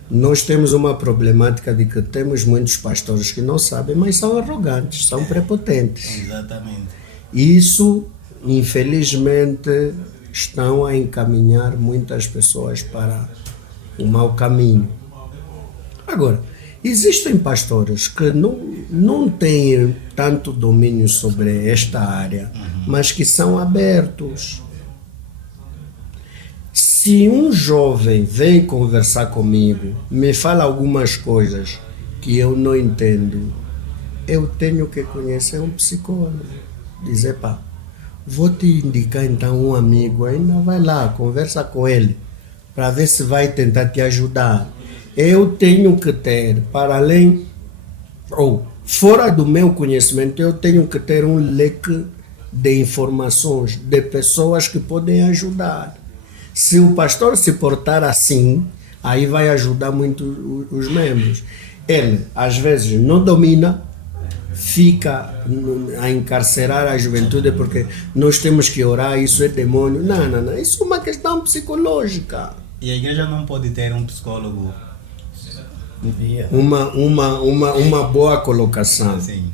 Nós temos uma problemática de que temos muitos pastores que não sabem, mas são arrogantes, são prepotentes. Exatamente. Isso, infelizmente, estão a encaminhar muitas pessoas para o mau caminho. Agora, existem pastores que não têm tanto domínio sobre esta área, mas que são abertos. Se um jovem vem conversar comigo, me fala algumas coisas que eu não entendo, eu tenho que conhecer um psicólogo. Dizer, pá, vou te indicar então um amigo, ainda vai lá, conversa com ele, para ver se vai tentar te ajudar. Eu tenho que ter, para além, ou fora do meu conhecimento, eu tenho que ter um leque de informações, de pessoas que podem ajudar. Se o pastor se portar assim, aí vai ajudar muito os membros. Ele, às vezes, não domina, fica a encarcerar a juventude porque nós temos que orar, isso é demônio. Não, isso é uma questão psicológica. E a igreja não pode ter um psicólogo? Uma boa colocação. Sim.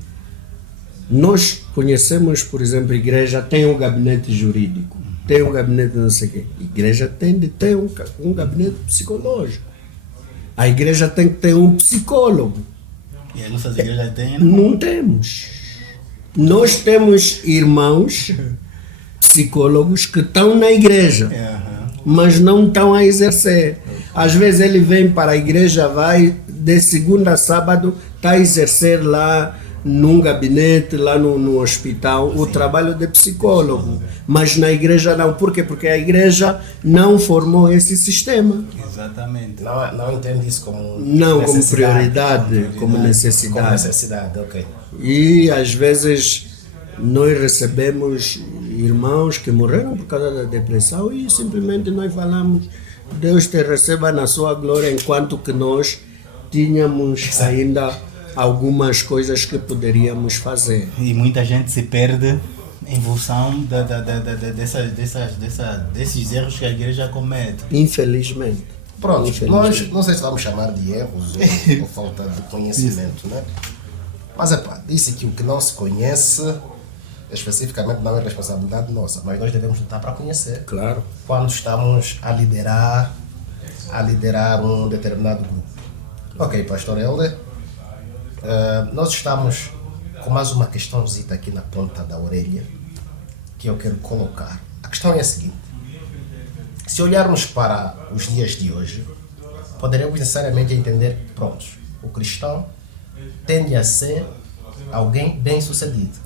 Nós conhecemos, por exemplo, a igreja tem um gabinete jurídico, tem um gabinete não sei o quê. A igreja tem de ter um gabinete psicológico. A igreja tem que ter um psicólogo. E as nossas igrejas têm? Não temos. Nós temos irmãos psicólogos que estão na igreja, mas não estão a exercer. Às vezes ele vem para a igreja, vai de segunda a sábado, está a exercer lá num gabinete, lá no hospital, o trabalho de psicólogo. Mas na igreja não. Por quê? Porque a igreja não formou esse sistema. Exatamente. Não entende isso como como prioridade, como necessidade. Como necessidade, ok. E às vezes nós recebemos irmãos que morreram por causa da depressão e simplesmente nós falamos, Deus te receba na sua glória, enquanto que nós tínhamos ainda algumas coisas que poderíamos fazer. E muita gente se perde em função desses erros que a igreja comete. Infelizmente. Pronto, nós não sei se vamos chamar de erros ou falta de conhecimento, né? Mas disse que o que não se conhece especificamente não é responsabilidade nossa, mas nós devemos lutar para conhecer. Claro. Quando estamos a liderar um determinado grupo. Ok, Pastor Helder, nós estamos com mais uma questãozita aqui na ponta da orelha que eu quero colocar. A questão é a seguinte: se olharmos para os dias de hoje, poderemos necessariamente entender que, pronto, o cristão tende a ser alguém bem-sucedido.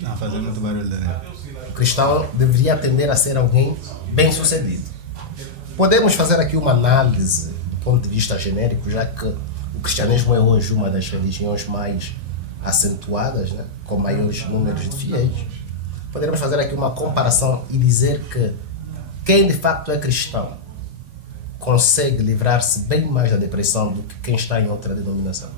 Não fazer muito barulho, né? O cristão deveria tender a ser alguém bem-sucedido. Podemos fazer aqui uma análise do ponto de vista genérico, já que o cristianismo é hoje uma das religiões mais acentuadas, né, com maiores números de fiéis. Poderemos fazer aqui uma comparação e dizer que quem de facto é cristão consegue livrar-se bem mais da depressão do que quem está em outra denominação.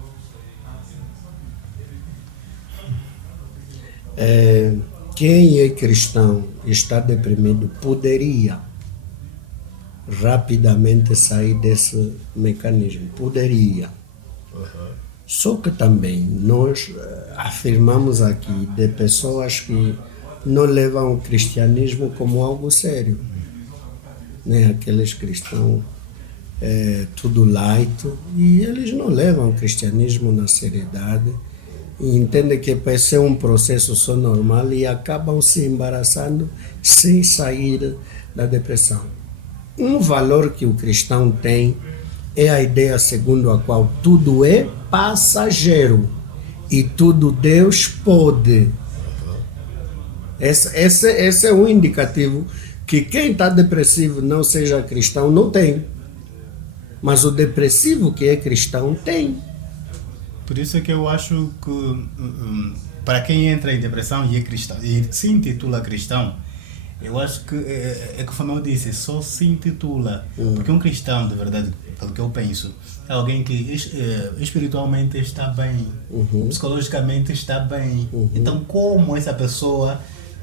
Quem é cristão e está deprimido poderia rapidamente sair desse mecanismo. Poderia. Só que também nós afirmamos aqui de pessoas que não levam o cristianismo como algo sério. Né? Aqueles cristãos tudo light, e eles não levam o cristianismo na seriedade. e entendem que esse é um processo só normal e acabam se embaraçando sem sair da depressão. Um valor que o cristão tem é a ideia segundo a qual tudo é passageiro e tudo Deus pode. Esse é um indicativo que quem está depressivo não seja cristão não tem. Mas o depressivo que é cristão tem. Por isso é que eu acho que para quem entra em depressão e é cristão e se intitula cristão, eu acho que é como eu disse, só se intitula. Porque um cristão, de verdade, pelo que eu penso, é alguém que espiritualmente está bem, psicologicamente está bem. Então, como essa pessoa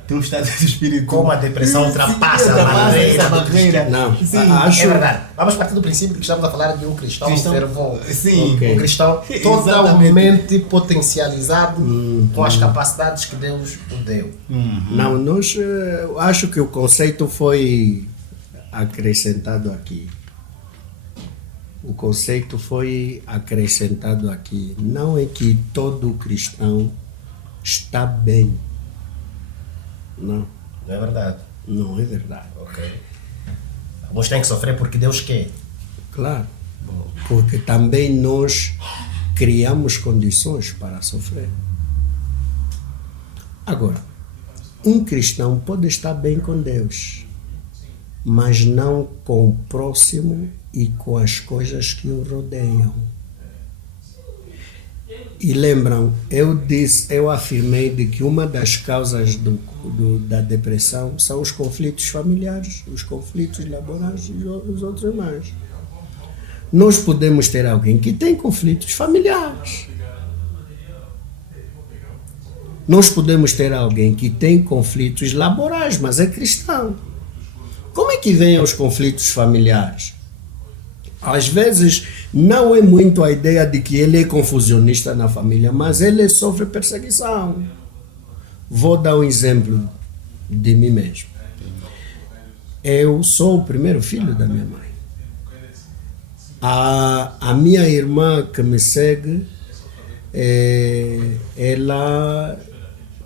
tem um estado de espírito... Como a depressão ultrapassa essa barreira. Não, Sim, acho... É verdade. Vamos partir do princípio que estamos a falar de um cristão fervoroso. Sim. Ok. Um cristão totalmente potencializado com as capacidades que Deus o deu. Não, acho que o conceito foi acrescentado aqui. O conceito foi acrescentado aqui. Não é que todo cristão está bem. Não. Não é verdade? Não é verdade. Ok. Alguns têm que sofrer porque Deus quer. Claro. Porque também nós criamos condições para sofrer. Agora, um cristão pode estar bem com Deus, mas não com o próximo e com as coisas que o rodeiam. E lembram, eu afirmei de que uma das causas da depressão são os conflitos familiares, os conflitos laborais e os outros mais. Nós podemos ter alguém que tem conflitos familiares. Nós podemos ter alguém que tem conflitos laborais, mas é cristão. Como é que vêm os conflitos familiares? Às vezes não é muito a ideia de que ele é confusionista na família, mas ele sofre perseguição. Vou dar um exemplo de mim mesmo. Eu sou o primeiro filho da minha mãe. A minha irmã que me segue, ela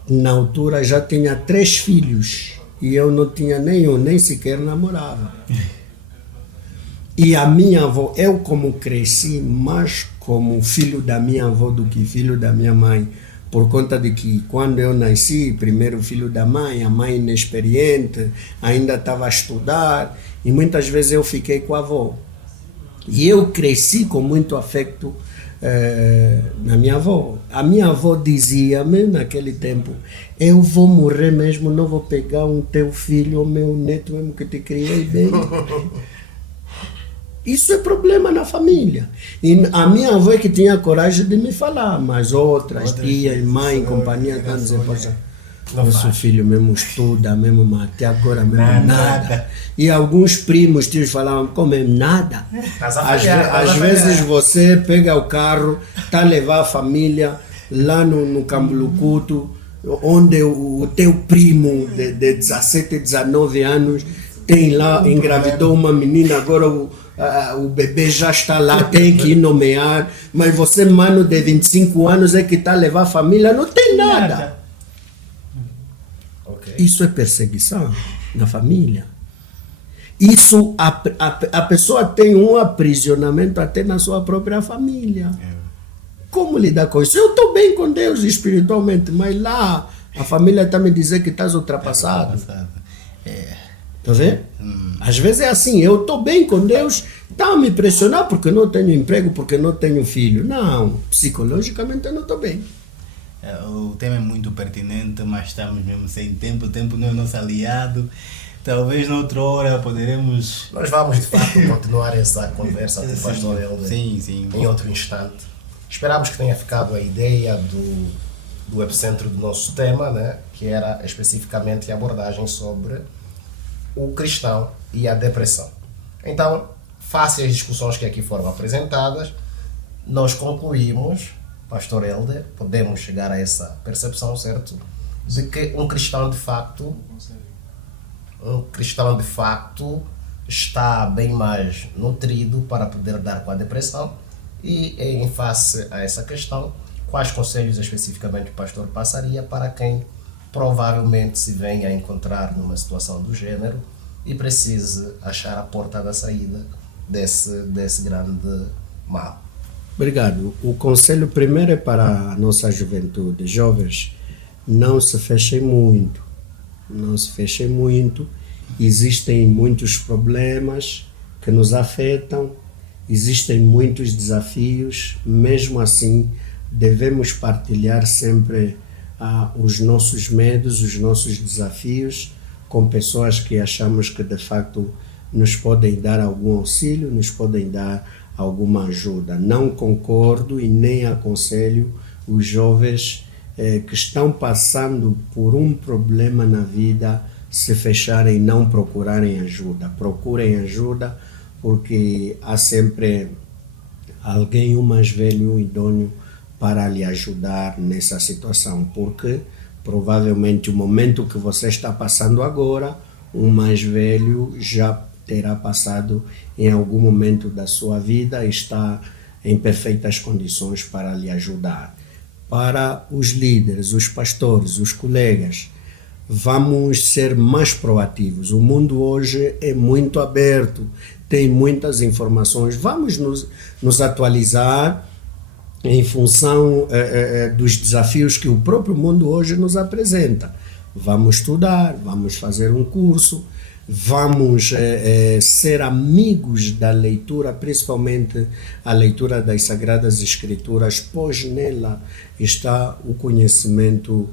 na altura já tinha 3 filhos e eu não tinha nenhum, nem sequer namorava. E a minha avó, eu como cresci mais como filho da minha avó do que filho da minha mãe, por conta de que quando eu nasci, primeiro filho da mãe, a mãe inexperiente, ainda estava a estudar, e muitas vezes eu fiquei com a avó. E eu cresci com muito afeto na minha avó. A minha avó dizia-me naquele tempo, eu vou morrer mesmo, não vou pegar um teu filho ou meu neto mesmo que te criei bem. Isso é problema na família. E a minha avó é que tinha coragem de me falar, mas outras tias, mãe, companhia, estão dizendo, poxa, nosso filho mesmo estuda, mesmo, mas até agora mesmo nada. E alguns primos, tios falavam, como é nada. Às vezes você pega o carro, está a levar a família lá no Cambulucuto, onde o teu primo de 17, 19 anos tem lá, engravidou uma menina, agora o bebê já está lá, tem que ir nomear, mas você, mano de 25 anos, é que está a levar a família, não tem nada. Okay. Isso é perseguição na família. Isso, a pessoa tem um aprisionamento até na sua própria família. Como lidar com isso? Eu estou bem com Deus espiritualmente, mas lá a família está me dizendo que estás ultrapassado. Tá vendo? Às vezes é assim, eu estou bem com Deus, está a me pressionar porque não tenho emprego, porque não tenho filho. Não, psicologicamente eu não estou bem. O tema é muito pertinente, mas estamos mesmo sem tempo, o tempo não é nosso aliado. Talvez noutra hora poderemos... Nós vamos de fato continuar essa conversa com o pastor Helder em outro instante. Esperamos que tenha ficado a ideia do epicentro do nosso tema, né? Que era especificamente a abordagem sobre o cristão e a depressão. Então, face às discussões que aqui foram apresentadas, nós concluímos, pastor Helder, podemos chegar a essa percepção, certo? De que um cristão de facto está bem mais nutrido para poder dar com a depressão, e em face a essa questão, quais conselhos especificamente o pastor passaria para quem provavelmente se venha a encontrar numa situação do gênero e precise achar a porta da saída desse grande mal? Obrigado. O conselho primeiro é para a nossa juventude. Jovens, não se fechem muito. Não se fechem muito. Existem muitos problemas que nos afetam, existem muitos desafios. Mesmo assim, devemos partilhar sempre os nossos medos, os nossos desafios com pessoas que achamos que de facto nos podem dar algum auxílio, nos podem dar alguma ajuda. Não concordo e nem aconselho os jovens que estão passando por um problema na vida se fecharem e não procurarem ajuda. Procurem ajuda, porque há sempre alguém, um mais velho, um idôneo, para lhe ajudar nessa situação, porque provavelmente o momento que você está passando agora, um mais velho já terá passado em algum momento da sua vida e está em perfeitas condições para lhe ajudar. Para os líderes, os pastores, os colegas, vamos ser mais proativos. O mundo hoje é muito aberto, tem muitas informações. Vamos nos atualizar em função dos desafios que o próprio mundo hoje nos apresenta. Vamos estudar, vamos fazer um curso, vamos ser amigos da leitura, principalmente a leitura das Sagradas Escrituras, pois nela está o conhecimento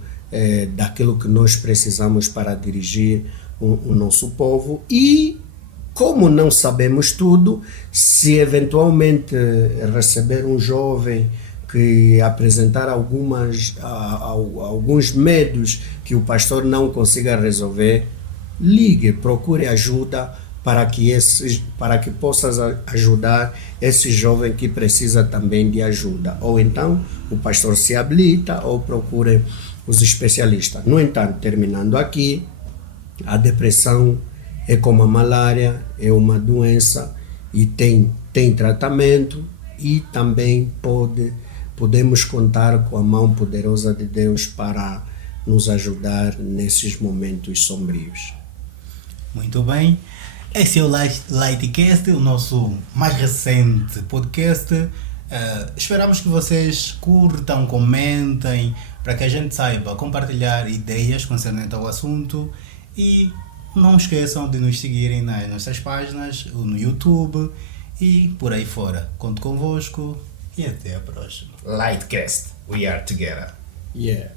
daquilo que nós precisamos para dirigir o nosso povo. E, como não sabemos tudo, se eventualmente receber um jovem que apresentar alguns medos que o pastor não consiga resolver, ligue, procure ajuda para que possas ajudar esse jovem que precisa também de ajuda. Ou então o pastor se habilita ou procure os especialistas. No entanto, terminando aqui, a depressão é como a malária, é uma doença e tem tratamento, e também podemos contar com a mão poderosa de Deus para nos ajudar nesses momentos sombrios. Muito bem, esse é o Lightcast, o nosso mais recente podcast. Esperamos que vocês curtam, comentem, para que a gente saiba compartilhar ideias concernentes ao assunto, e não esqueçam de nos seguirem nas nossas páginas, no YouTube e por aí fora. Conto convosco e até a próxima. Lightcast, we are together. Yeah.